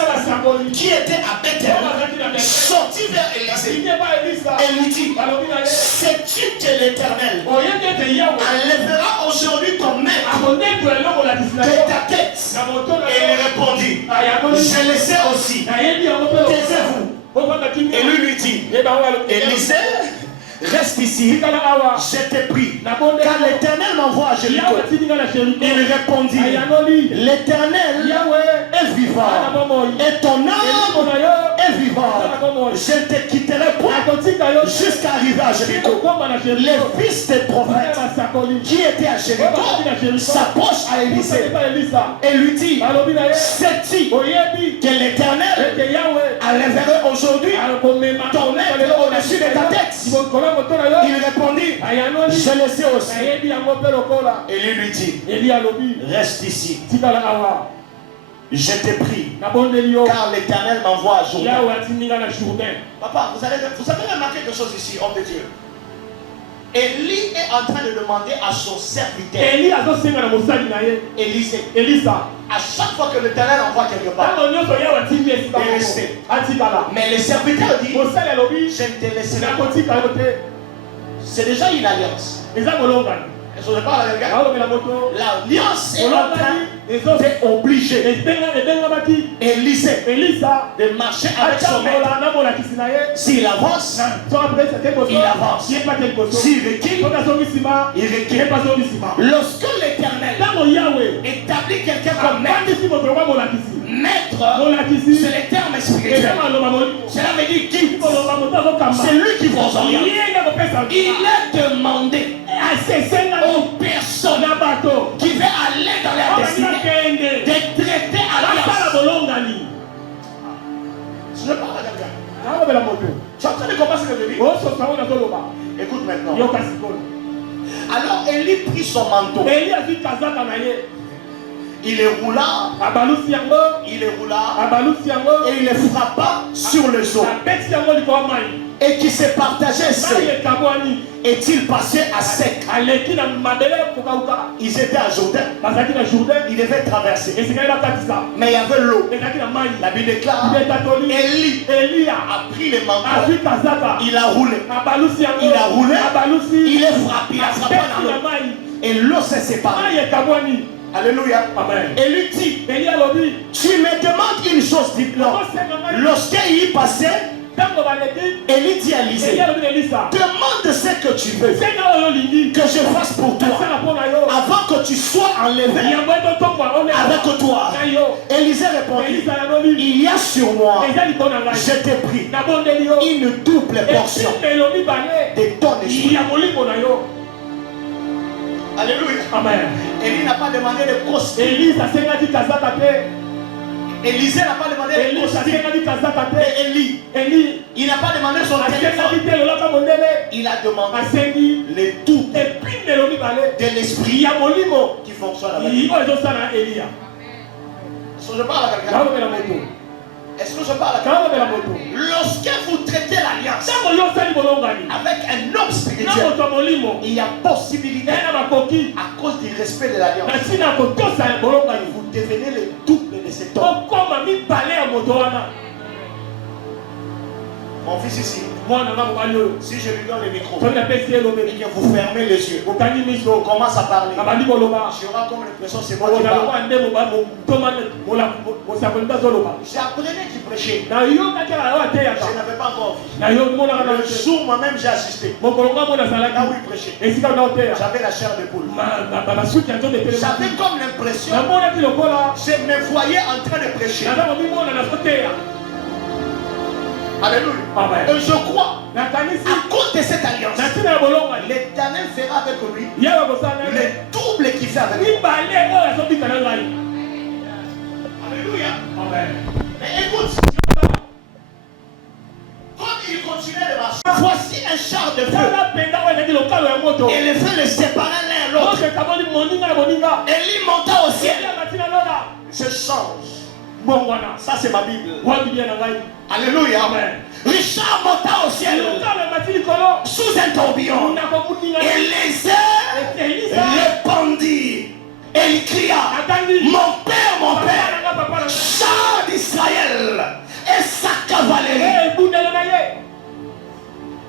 qui étaient à Bethel sortirent vers Élisée et lui dit, sais-tu que l'Éternel enlèvera aujourd'hui ton maître de ta tête? Et il répondit, je le sais aussi, taisez-vous. Et lui dit, Élisée, reste ici, je t'ai pris, car l'Éternel m'envoie à Jéricho. Il répondit, l'Éternel est vivant, et ton âme est vivante. Je ne te quitterai point jusqu'à arriver à Jéricho. Les fils des prophètes qui étaient à Jéricho s'approchent à Élisée et lui disent, sais-tu que l'Éternel enlèvera aujourd'hui ton maître au-dessus de ta tête? Il répondit, je le sais aussi. Et lui dit, reste ici, je t'ai pris, car l'Éternel m'envoie à Jourdain. Papa, vous avez remarqué quelque chose ici, homme de Dieu. Élie est en train de demander à son serviteur Élisée, à chaque fois que l'Éternel envoie quelque part, de rester. Mais le serviteur dit, je ne te laisserai pas. C'est déjà une alliance. Est-ce que je parle avec l'alliance est en train d'obliger Élisée de marcher avec son maître. S'il avance, il avance. S'il recule, il recule. Lorsque l'Éternel établit quelqu'un comme maître, c'est le terme spirituel. Cela veut dire qui? C'est lui qui vous oriente. Il est demandé aux personnes qui veulent aller dans la destinée de traiter alliance. Je ne parle pas de quelqu'un. Tu es en train de comprendre ce que je dis? Écoute maintenant. Alors Élie prit son manteau. Il les roula, et il les frappa sur le dos. et qui s'est partagé, est-il passé à sec? Ils étaient à Jourdain. Ils devaient traverser. Mais il y avait l'eau. La Bible déclare, Élie a pris les manteaux. Il a roulé. Il a roulé. Il est frappé. Il a frappé dans l'eau. Et l'eau s'est séparée. Alléluia. Amen. Et lui dit, tu me demandes une chose, dites-leur. Lorsqu'il y passait, Élie dit à Élisée, demande ce que tu veux que je fasse pour toi avant que tu sois enlevé avec toi. Élisée répondit, il y a sur moi, je t'ai pris une double portion de ton esprit. Alléluia. Amen. Élie n'a pas demandé de costume. Élisée n'a pas demandé de costume. Élie, il n'a pas demandé son téléphone. Il a demandé les tout de l'esprit qui fonctionne avec lui. Est-ce que je parle à quelqu'un? Est-ce que je parle à quelqu'un? Lorsque vous traitez l'alliance avec un homme spirituel, il y a possibilité à cause du respect de l'alliance. Vous devenez le double de cet homme. Mon fils ici, si je lui donne le micro et que vous fermez les yeux, on commence à parler, j'aurai comme l'impression que c'est moi qui parle. J'apprenais qu'il prêchait. Je n'avais pas encore vu. Le jour moi-même j'ai assisté. Là où il prêchait, j'avais la chair de poule. J'avais comme l'impression, je me voyais en train de prêcher. Alléluia. Amen. Et je crois, à cause de cette alliance, l'Éternel fera avec lui le double qu'il fait avec lui. Alléluia. Amen. Mais écoute, quand il continuait de marcher, voici un char de feu. Et le feu les séparait l'un l'autre. Élie monta au ciel. Je change. Ça c'est ma Bible. Alléluia. Amen. Richard monta au ciel sous un tourbillon. Élisée répondit et il cria, mon père, char d'Israël et sa cavalerie.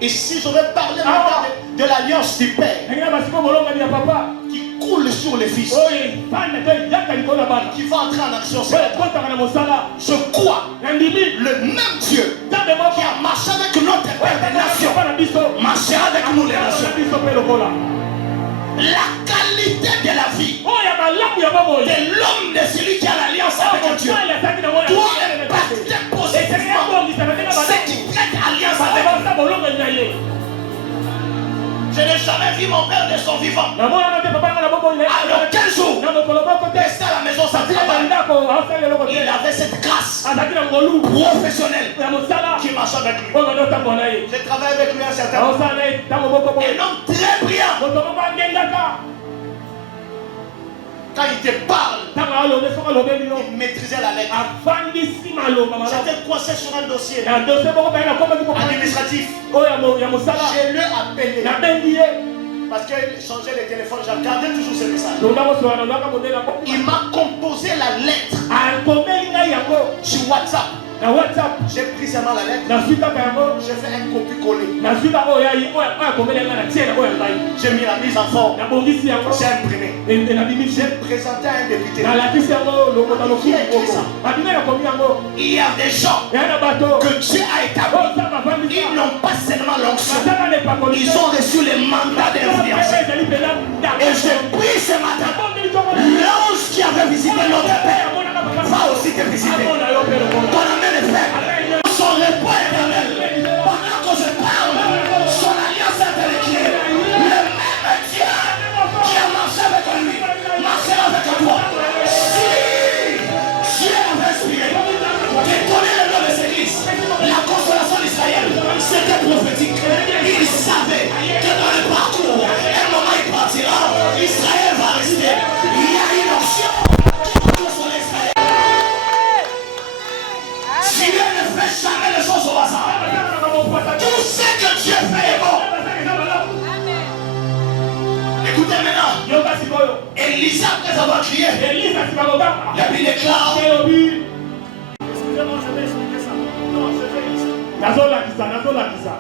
Et si je vais parler de l'alliance du Père qui coule sur les fils, qui va entrer en action, je crois le même Dieu qui a marché avec notre Père des nations marchera avec nous les nations. La qualité de la vie de l'homme, de celui qui a l'alliance avec Dieu, doit impacter positivement ce qui traite alliance avec lui. Je n'ai jamais vu mon père de son vivant. Alors quel jour, resté à la maison sans travail, il avait cette grâce professionnelle qui marche avec lui. J'ai travaillé avec lui un certain temps. Un homme très brillant. Quand il te parle, il maîtrisait la lettre. J'étais coincé sur un dossier administratif. Je l'ai appelé parce qu'il changeait les téléphones. J'ai gardé toujours ce message. Il m'a composé la lettre sur WhatsApp. J'ai pris seulement la lettre. J'ai fait un copier-coller. J'ai mis la mise en forme. J'ai imprimé. J'ai présenté à un député. Qui a écrit ça? Il y a des gens que Dieu a établis. Ils n'ont pas seulement l'onction. Ils ont reçu les mandats d'influence. Et je prie ce matin, l'ange qui avait visité notre Père va aussi te visiter. Ton amen est fait. Son repos éternel. Pendant que je parle, son alliance intellectuelle. Le même Dieu qui a marché avec lui marchera avec toi. Si Dieu avait inspiré, tu connais le nom de cette église, la consolation d'Israël, c'était prophétique. Il savait que dans le parcours, un moment il partira, Israël va rester. Il y a une option qui va consoler Israël. Si Dieu ne Élisée, après avoir crié, Élise asimabogamba. la Bible déclare. Elobi. Excusez-moi, je vais expliquer ça. Non, je vais expliquer. Nazolakisa.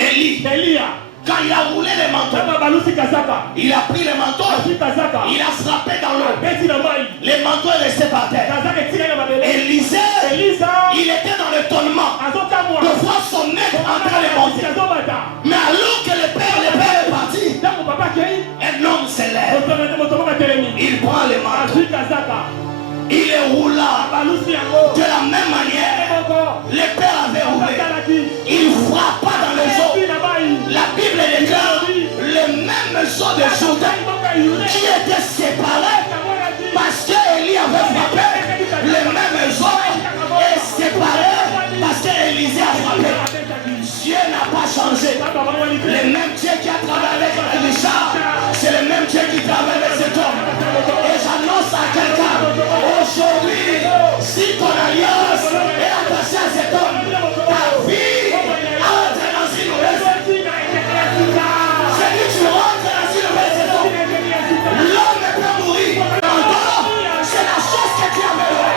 Élie, Elia. quand il a roulé les manteaux, Kama balusi kazaka. il a pris les manteaux, Ashi kazaka. il a frappé dans l'eau. Beti na mai. Les manteaux est resté par terre. Kazaka etika na mabele. Élisée, Elisa. il était dans l'étonnement Azokamwa. de voir son nez en train de monter. Azobata. Mais alors que le père est parti, Tango papa kei. un homme se lève. Motomo batelemi. Il prend les manteaux, Ashi kazaka. il les roula. Balusi yango. De la même manière, le père avait roulé. Il frappa dans les eaux. La Bible déclare le même eau de Jourdain qui était séparé parce que Élie avait frappé. Le même eau est séparé parce que Élisée a frappé. Dieu n'a pas changé. Le même Dieu qui a travaillé avec Elisha, c'est le même Dieu qui travaille avec cet homme. Et j'annonce à quelqu'un, aujourd'hui, si ton alliance est attachée à cet homme, ta vie entre dans une nouvelle. J'ai dit, tu rentres dans une nouvelle saison. L'homme peut mourir. C'est la chose que tu as besoin.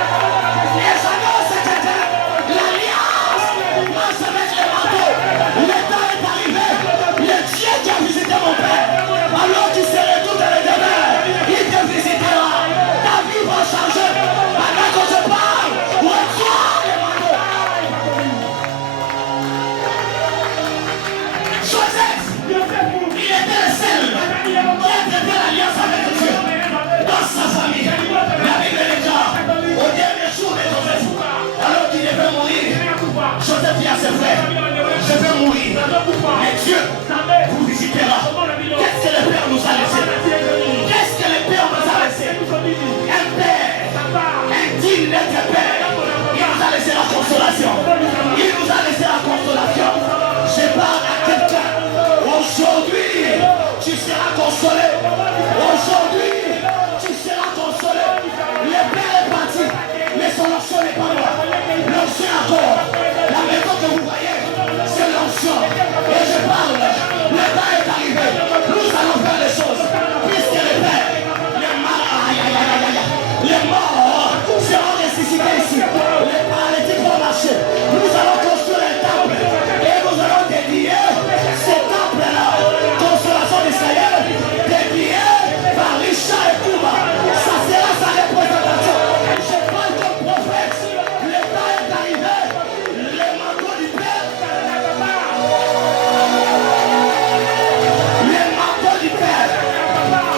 Et j'annonce à quelqu'un, l'alliance marche avec les manteaux. Le temps est arrivé. Le Dieu qui a visité mon père, alors tu serais tout dans les demeures, il te visitera. Ta vie va changer. Pendant que je parle, reçois les manteaux. Joseph, il était le seul qui a traité l'alliance avec Dieu dans sa famille. La Bible déclare au dernier jour de Joseph, alors qu'il devait mourir, Joseph dit à ses frères, je vais mourir, mais Dieu vous visitera. Qu'est-ce que le Père nous a laissé? Qu'est-ce que le Père nous a laissé? Un Père, un digne d'être Père. Il nous a laissé la consolation. Il nous a laissé la consolation. Je parle à quelqu'un. Aujourd'hui, tu seras consolé. Aujourd'hui, tu seras consolé. Le Père est parti, mais son onction n'est pas mort. L'onction encore. La maison que vous voyez, c'est l'onction. Et je parle, le temps est arrivé. Nous allons faire les choses. Puisque le Père, les morts seront ressuscités ici. Les paralytiques vont marcher. Nous allons construire un temple. Et nous allons dédier ce temple-là. Consolation d'Israël, dédié par Richard et Kouba. Ça sera sa représentation. Je parle comme prophète. Le temps est arrivé. Les manteaux du Père. Les manteaux du Père.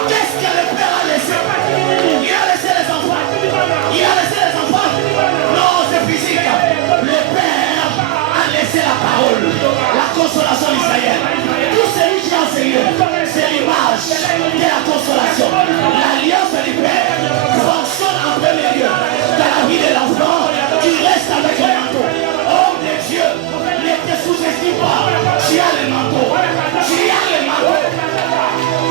Qu'est-ce que le Père a laissé? Il a laissé les enfants. Il a laissé les enfants. Non, c'est physique. Le Père a laissé la parole. La consolation d'Israël. Tout celui qui a enseigné, c'est l'image de la consolation. L'alliance du Père fonctionne en premier lieu dans la vie de l'enfant qui reste avec le manteau. Homme de Dieu, ne te sous-estime pas. Tu as le manteau. Tu as le manteau.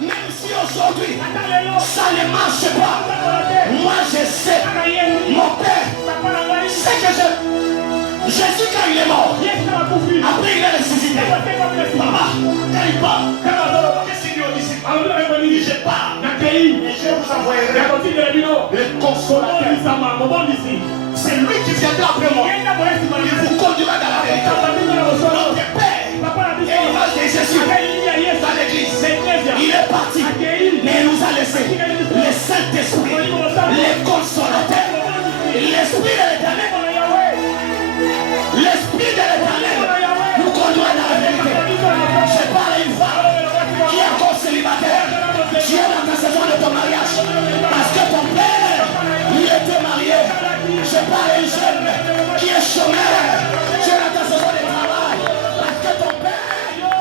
Même si aujourd'hui ça ne marche pas, moi je sais, mon père, c'est que Jésus quand il est mort, après il est ressuscité. Papa, quand il part, qu'est-ce qu'il dit aux disciples? Il dit je pars, et je vous envoyerai le consolateur. C'est lui qui viendra après moi. Il vous conduira dans la vérité. Notre Père, et l'image de Jésus dans l'église, il est parti, mais il nous a laissé le Saint-Esprit, le consolateur, l'Esprit de l'Éternel. L'Esprit de l'Éternel nous conduira dans la vérité. Je parle à une femme qui est encore célibataire. Tu es dans ta saison de ton mariage parce que ton père, il était marié. Je parle à une jeune qui est chômeur. Tu es dans ta saison de travail parce que ton père,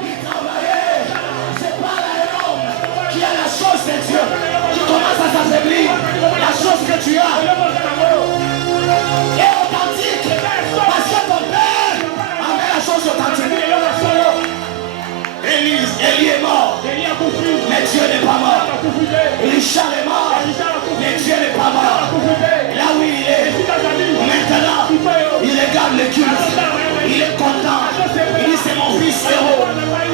il travaillait. Je parle à un homme qui a la chose de Dieu, qui commence à s'affaiblir. La chose que tu as est authentique parce que ton père avait la chose authentique. Élie est mort. mais Dieu n'est pas mort. Richard est mort, mais Dieu n'est pas mort. Là où il est, maintenant, il regarde le culte. Il est content. Il dit c'est mon fils héros.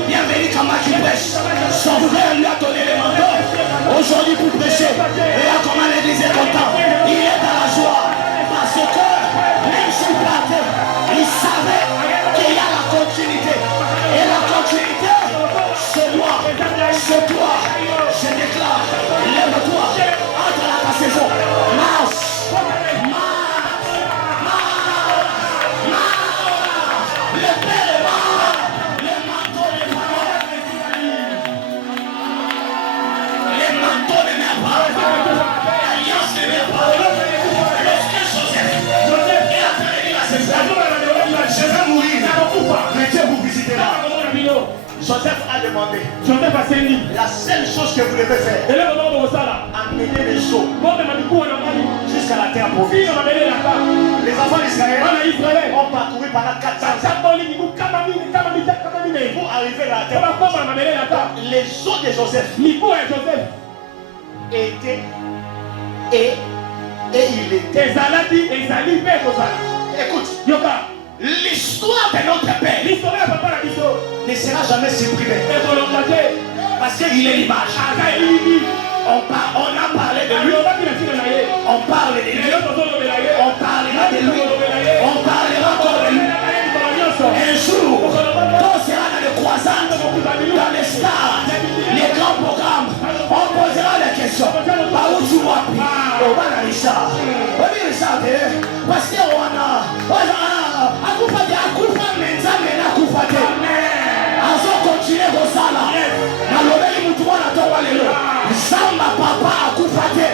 Bienvenue Kama qui prêche. Son frère lui a donné les manteaux. Aujourd'hui pour prêcher. Regarde comment l'église est contente. Il est dans la joie. Parce que même s'il partait, il savait qu'il y a la continuité. Et la continuité, c'est moi, c'est toi. Je déclare, lève-toi, entre à ta saison. Marche, marche, marche. Le Père est mort. Le manteau n'est pas mort. Les manteaux ne meurent pas. L'alliance ne meurt pas. Lorsque Joseph, je vais mourir, mais Dieu vous visitera. Joseph a demandé, la seule chose que vous devez faire, amener les eaux jusqu'à la terre promise. Les enfants d'Israël ont parcouru pendant 400 ans pour arriver à la terre promise. Les eaux de Joseph étaient et il était. Écoute, l'histoire de notre Père ne sera jamais supprimée parce qu'il est l'image. On a parlé de lui, on parle de lui, on parlera de lui, on parlera encore de lui. Un jour, quand on sera dans le croissant, dans les stars, les grands programmes, on posera les questions. Par où tu vois? On va dans Richard. On va Richard, parce qu'on a akufa menzame na kufate azo continuer kosala na lobeli mutu wana towa lelo samba papa akufate.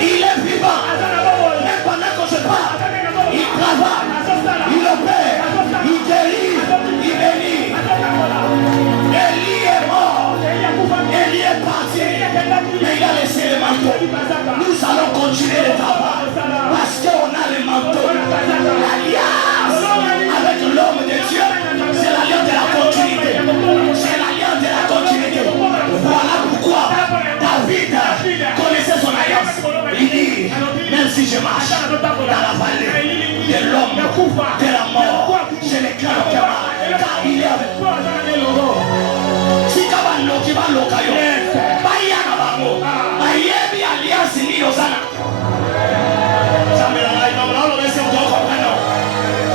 Il est vivant même pendant que je parle. Il travaille, il opère, il guérit, il bénit. Élie est mort, Élie est parti, mais il a laissé le manteau. Nous allons continuer le travail parce qu'on a le manteau. L'alliance avec l'homme de Dieu, c'est l'alliance de la continuité. C'est l'alliance de la continuité. Voilà pourquoi David connaissait son alliance. Il dit, même si je marche dans la vallée de l'homme, de la mort, je ne crains aucun mal, car il est avec moi. Si Kabano qui va l'ocayo, Bayana Bango, Bayebi alliance ni Osana.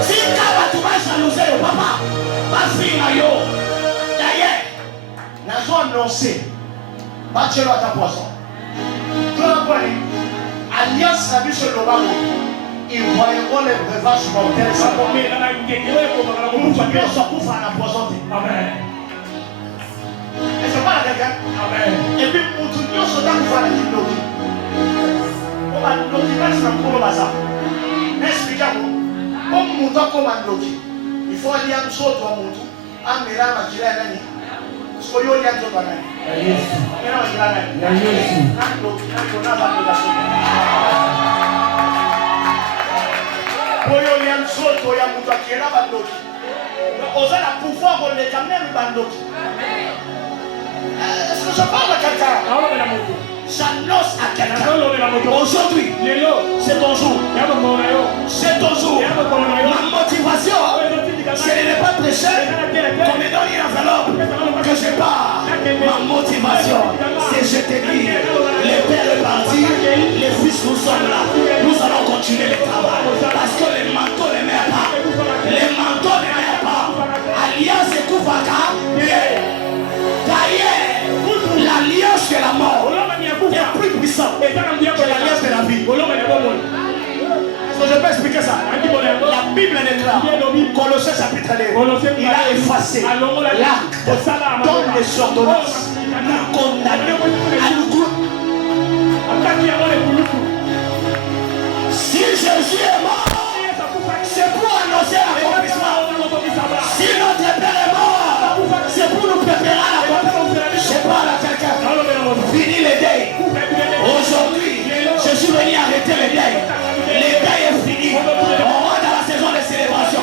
Si Kabatu va jalouser, papa, va finir yo. D'ailleurs, la zone annoncée, Bachelo à ta poisson. Tout le monde, alliance a vu sur le bas. Ils voyeront les breuvages mortels. Ça promet dans la gueule. Dieu s'en couvre à la poison. Amen. Et c'est pas la quelqu'un. Amen. Et puis, pour tout le monde, c'est dans le faire la gueule. On va nous dire que c'est un peu le bazar. Expliquez-moi. Comme nous sommes comme un bloqué, il faut aller à nous autres, à nous autres. À mes rames, à tirer à l'année. Parce qu'il y a un autre année. Il y a un autre année. Il y a un autre année. Oyo soto ya mutu akiela bandoki. Oza la pouvoir on les même bandoki. Est-ce que je parle à quelqu'un? J'annonce à quelqu'un. Aujourd'hui, c'est ton jour. C'est ton jour. Ma motivation, ce n'est pas prêcher qu'on me donne une enveloppe que je pars. Ma motivation, c'est je te dis, les pères est parti, les fils nous sommes là. Nous allons continuer le travail. Parce que les manteaux ne meurent pas. Les manteaux ne meurent pas. Alliance et Koufaka. D'ailleurs, l'alliance de la mort est plus puissante que l'alliance de la vie. Est-ce que je peux expliquer ça? La Bible déclare, Colossiens chapitre 2, il a effacé l'acte donne des ordonnances pour condamner à nous. Si Jésus est mort, c'est pour annoncer l'accomplissement. Si notre Père est mort, c'est pour nous préparer à l'accomplissement. Je parle à quelqu'un. Fini les deuils. Aujourd'hui, je suis venu arrêter les deuils. Les deuils est fini. On rentre dans la saison de célébration.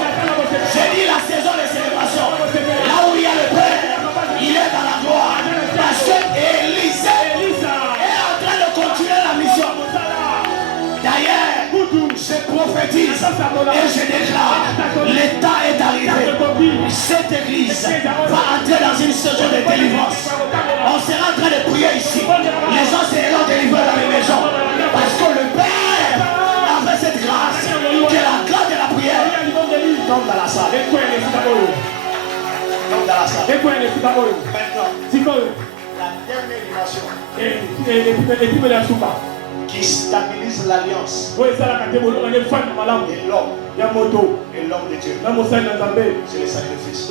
J'ai dit la saison de célébration. Là où il y a le Père, Et je déclare, l'état est arrivé. Cette église va entrer dans une saison de délivrance. On sera en train de prier ici. Les gens seront délivrés dans les maisons. Parce que le Père a fait cette grâce. Que la grâce de la prière tombe dans la salle. Tombe dans la salle. Maintenant, la dernière dimension qui stabilise l'alliance et l'homme de Dieu, c'est le sacrifice.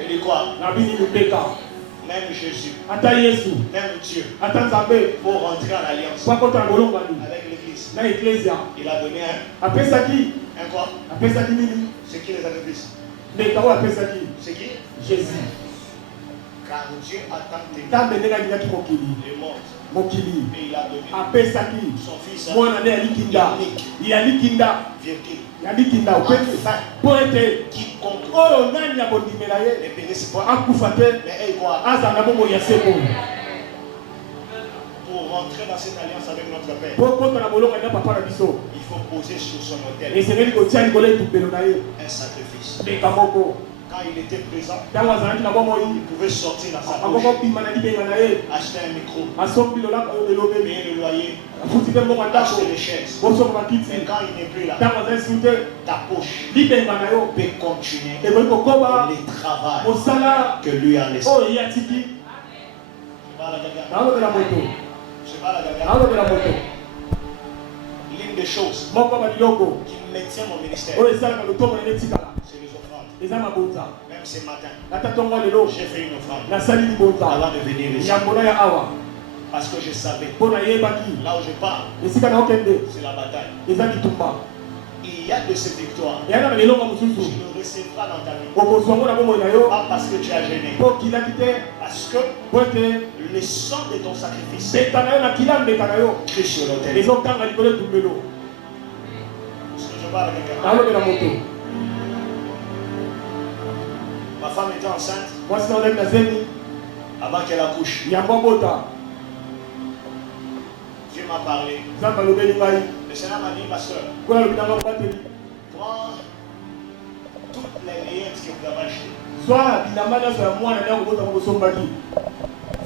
Et de quoi? Même Jésus, même Dieu, pour rentrer en alliance avec l'église, il a donné un quoi? C'est qui les sacrifices? C'est qui? Jésus. Car Dieu a tant aimé le monde. Et il a donné son fils unique, virgule. Enfin, quiconque ne périsse pas, mais ait quoi? Pour rentrer dans cette alliance avec notre Père, il faut poser sur son autel un sacrifice. Quand il était présent, il pouvait sortir dans sa poche, acheter un micro, payer le loyer, acheter des chaises. Mais quand il n'est plus là, ta poche peut continuer le travail que lui a laissé. Je parle à quelqu'un. L'une des choses qui maintient mon ministère, c'est les offrandes. Même ce matin, j'ai fait une offrande avant de venir ici. Parce que je savais, là où je pars, c'est la bataille. Il y a de ces victoires. Tu le recevras dans ta vie. Pas parce que tu as gêné. Parce que le sang de ton sacrifice crie sur l'autel. Est-ce que je parle à quelqu'un? Ma femme était enceinte avant qu'elle accouche. Dieu m'a parlé. Le Seigneur m'a dit, pasteur, prends toutes les layettes que vous avez achetées.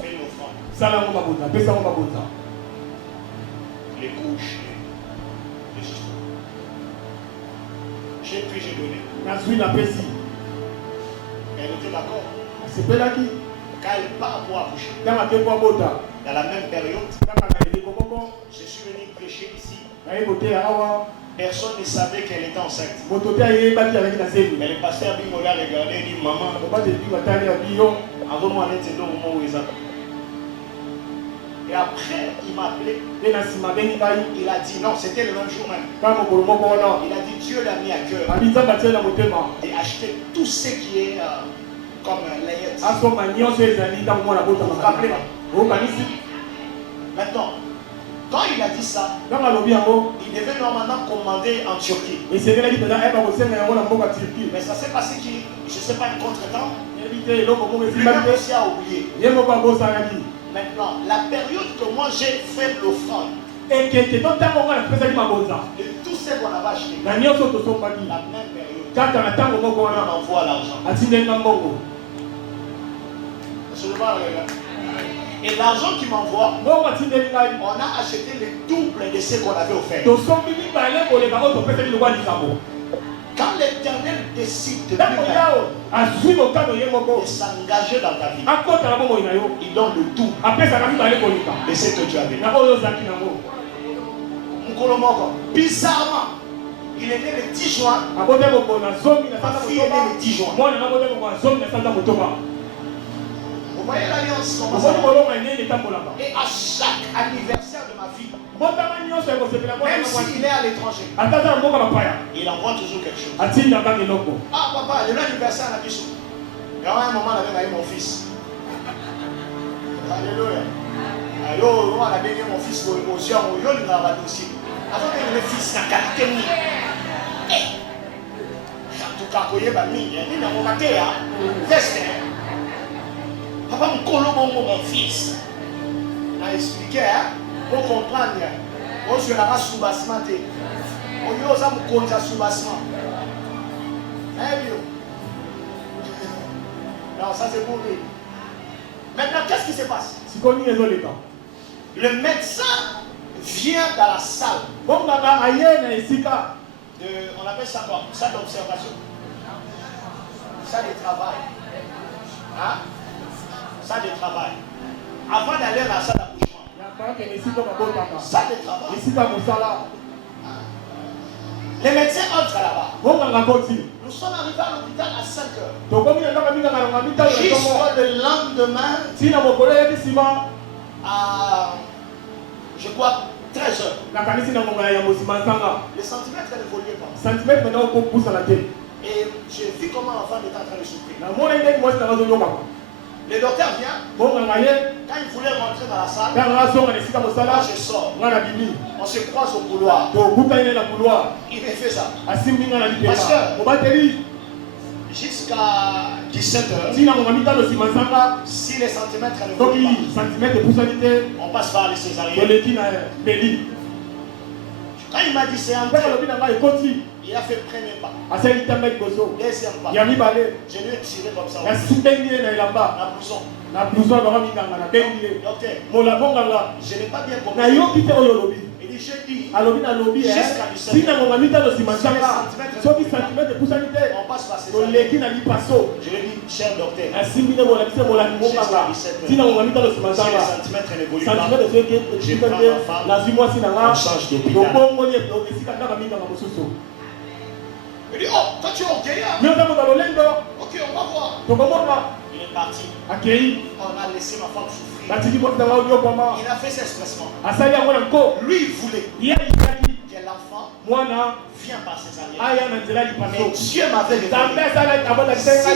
Fais une offrande. Les couches, les choses. J'ai donné. Elle était d'accord. Quand elle part pour accoucher, dans la même période, je suis venu prêcher ici. Personne ne savait qu'elle était enceinte. Mais le pasteur Bingo l'a regardé et dit, maman, avant-moi d'être dans le moment où ils attendent. Et après, il m'a appelé. Il a dit non, c'était le même jour même. Il a dit Dieu l'a mis à cœur d'acheter tout ce qui est comme layette. Vous vous rappelez pas? Maintenant, quand il a dit ça, il devait normalement commander en Turquie. Mais ça s'est passé qu'il, je ne sais pas, un contre-temps. Lui-même aussi a oublié. Maintenant, la période que moi j'ai fait l'offrande, de tout ce qu'on avait acheté, la même période, on envoie l'argent. Et l'argent qu'il m'envoie, on a acheté le double de ce qu'on avait offert. Quand l'Éternel décide de s'engager dans ta vie, il donne le tout de ce que tu avais. Bizarrement, il est né le 10 juin. Ma fille est née le 10 juin. Vous voyez l'alliance comment ça va? Et à chaque anniversaire de ma vie, même s'il est à l'étranger, il envoie toujours quelque chose. Ah papa, il y a l'anniversaire à Bissou. Il y a un moment où il mon fils. Alléluia. Alors, on a béni mon fils aux yeux, il a un dossier. Avant que le fils n'a qualité. En tout cas, il y a un veste. Papa me colle mon fils. Il a expliqué, pour comprendre. On se l'a sous-basmaté. Non, ça c'est pour lui. Maintenant, qu'est-ce qui se passe? Le médecin vient dans la salle. On appelle ça quoi? Salle d'observation. Salle de travail. Hein? Salle de travail. Avant d'aller dans la salle d'accouchement. Salle de travail. Les médecins entrent là-bas. Nous sommes arrivés à l'hôpital à 5 heures. Jusqu'au le lendemain, à, je crois, 13 heures. Les centimètres n'évoluaient pas. Et j'ai vu comment l'enfant était en train de souffrir. Le docteur vient. Quand il voulait rentrer dans la salle, moi je sors. On se croise au couloir. Il me fait ça. Jusqu'à 17 heures, si les centimètres on passe par les césariennes. Quand il m'a dit c'est un il a fait le premier pas. Deuxième pas. Je lui ai tiré comme ça. La blouson. Je n'ai pas bien compris. Il dit, j'ai dit, jusqu'à 17 heures. On passe par ces je lui ai dit, cher docteur, jusqu'à 17 heures. Si les centimètres n'évoluent pas, je prends ma femme, on change d'hôpital. Il dit, oh, toi tu es ok, hein? Ok, on va voir. Il est parti. On a laissé ma femme souffrir. Il a fait ses expressements. Lui, il voulait que l'enfant vienne par césarienne. Mais Dieu m'avait révélé.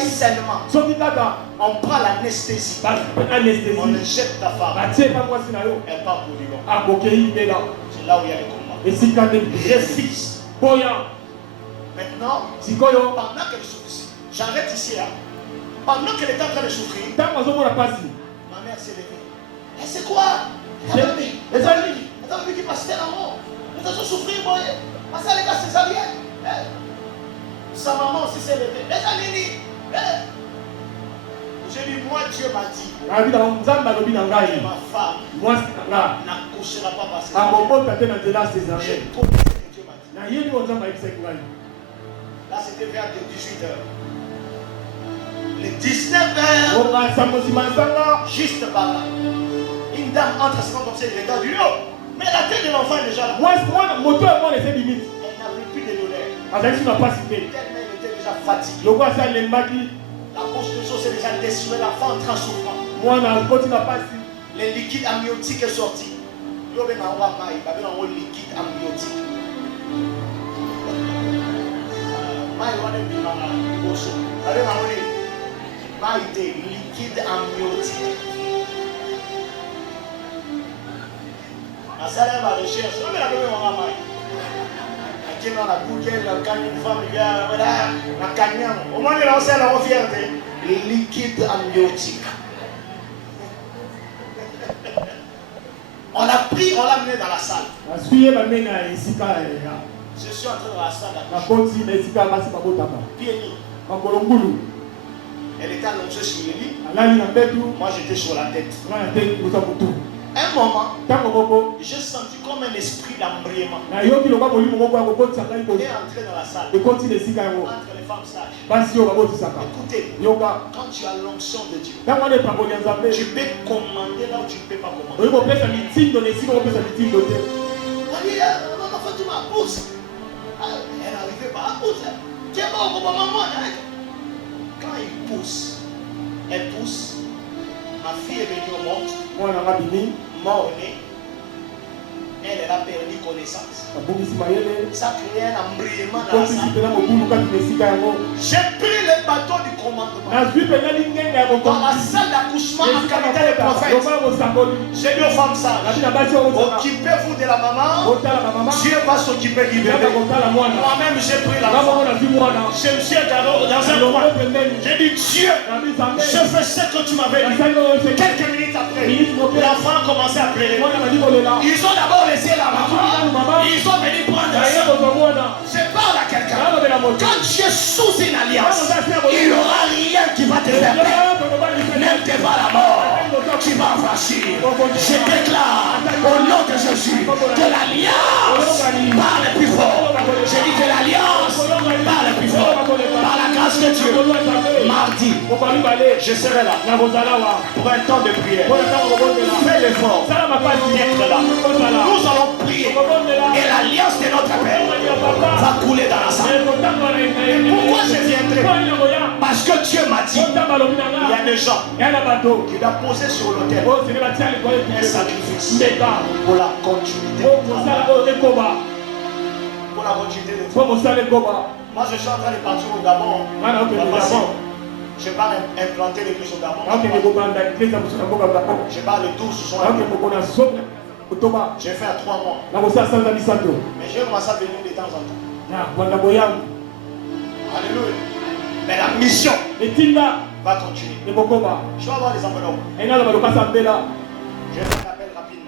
Si seulement on prend l'anesthésie, on injecte ta femme, elle part pour vivant. C'est là où il y a les combats. Refuse. Maintenant, pendant qu'elle souffre, j'arrête ici. Hein. Pendant qu'elle est en train de souffrir, ma mère s'est levée. Et c'est quoi? Les amis qui passent là mort. Les gens souffrir, moi. Parce qu'elle est césarienne. Sa maman aussi s'est levée. Les amis, j'ai dit, moi, Dieu m'a dit. Ma femme n'accouchera pas par césarienne. J'ai compris ce que Dieu m'a dit. Là, c'était vers 18 heures. Les 19 heures, juste par là, une dame entre à 50 comme ça, il regarde du haut. Mais la tête de l'enfant est déjà là. Elle n'avait plus de douleur. Tellement elle était déjà fatiguée. La poche de choses est déjà déçue. L'enfant entre en souffrant. Les liquides amniotiques sont sortis. Il y avait un liquide amniotique. Liquide amniotique. La salle de la recherche, on est la même qui dans la Google, quand une femme vient, voilà, la canyon. Au moins, il a lancé la fierté. Liquide amniotique. On l'a pris, on l'a amené dans la salle. Je suis entré dans la salle. Pieds nus. Elle était allongée sur le lit. Moi, j'étais sur la tête. Un moment, j'ai senti comme un esprit d'embrayement. Il est entré dans la salle. Entre les femmes sages. Écoutez, quand tu as l'onction de Dieu, tu peux commander là où tu ne peux pas commander. Maman Fatima, pousse. Elle n'arrivait pas à pousser. Tu es mort pour maman. Quand il pousse, elle pousse. Ma fille est venue au monde. Mort-née. Elle a perdu connaissance. Ça crée un embrayement dans la salle. J'ai pris le bateau du commandement. Dans la salle d'accouchement en qualité de prophète. J'ai dit aux femmes sages, occupez-vous de la maman. Dieu va s'occuper du bébé. Moi-même j'ai pris l'enfant. Je me suis égaré dans un coin. J'ai dit Dieu, je fais ce que tu m'avais dit. Quelques minutes après, L'enfant a commencé à pleurer. Ils ont d'abord laissé la maman. Ils sont venus prendre ça. Je parle à quelqu'un. Quand tu es sous une alliance, il n'y aura rien qui va te faire peur. Même devant la mort, tu vas franchir. Je déclare au nom de Jésus que l'alliance parle plus fort. Je dis que l'alliance parle plus fort. Par la grâce de Dieu, mardi, je serai là pour un temps de prière. Fais l'effort d'être là. Nous allons prier et l'alliance de notre Père va couler dans la salle. Pourquoi je viendrai? Parce que Dieu m'a dit, il y a des gens qui doivent poser sur l'autel un sacrifice pour la continuité. Pour la continuité de Dieu. Moi je suis en train de partir au Gabon. Je pars implanter l'église au Gabon. Je pars le 12 juin. J'ai fait à 3 mois. Mais j'ai commencé à venir de temps en temps. Alléluia. Mais la mission va continuer. Je vais avoir les enveloppes. Je vais faire un appel rapide.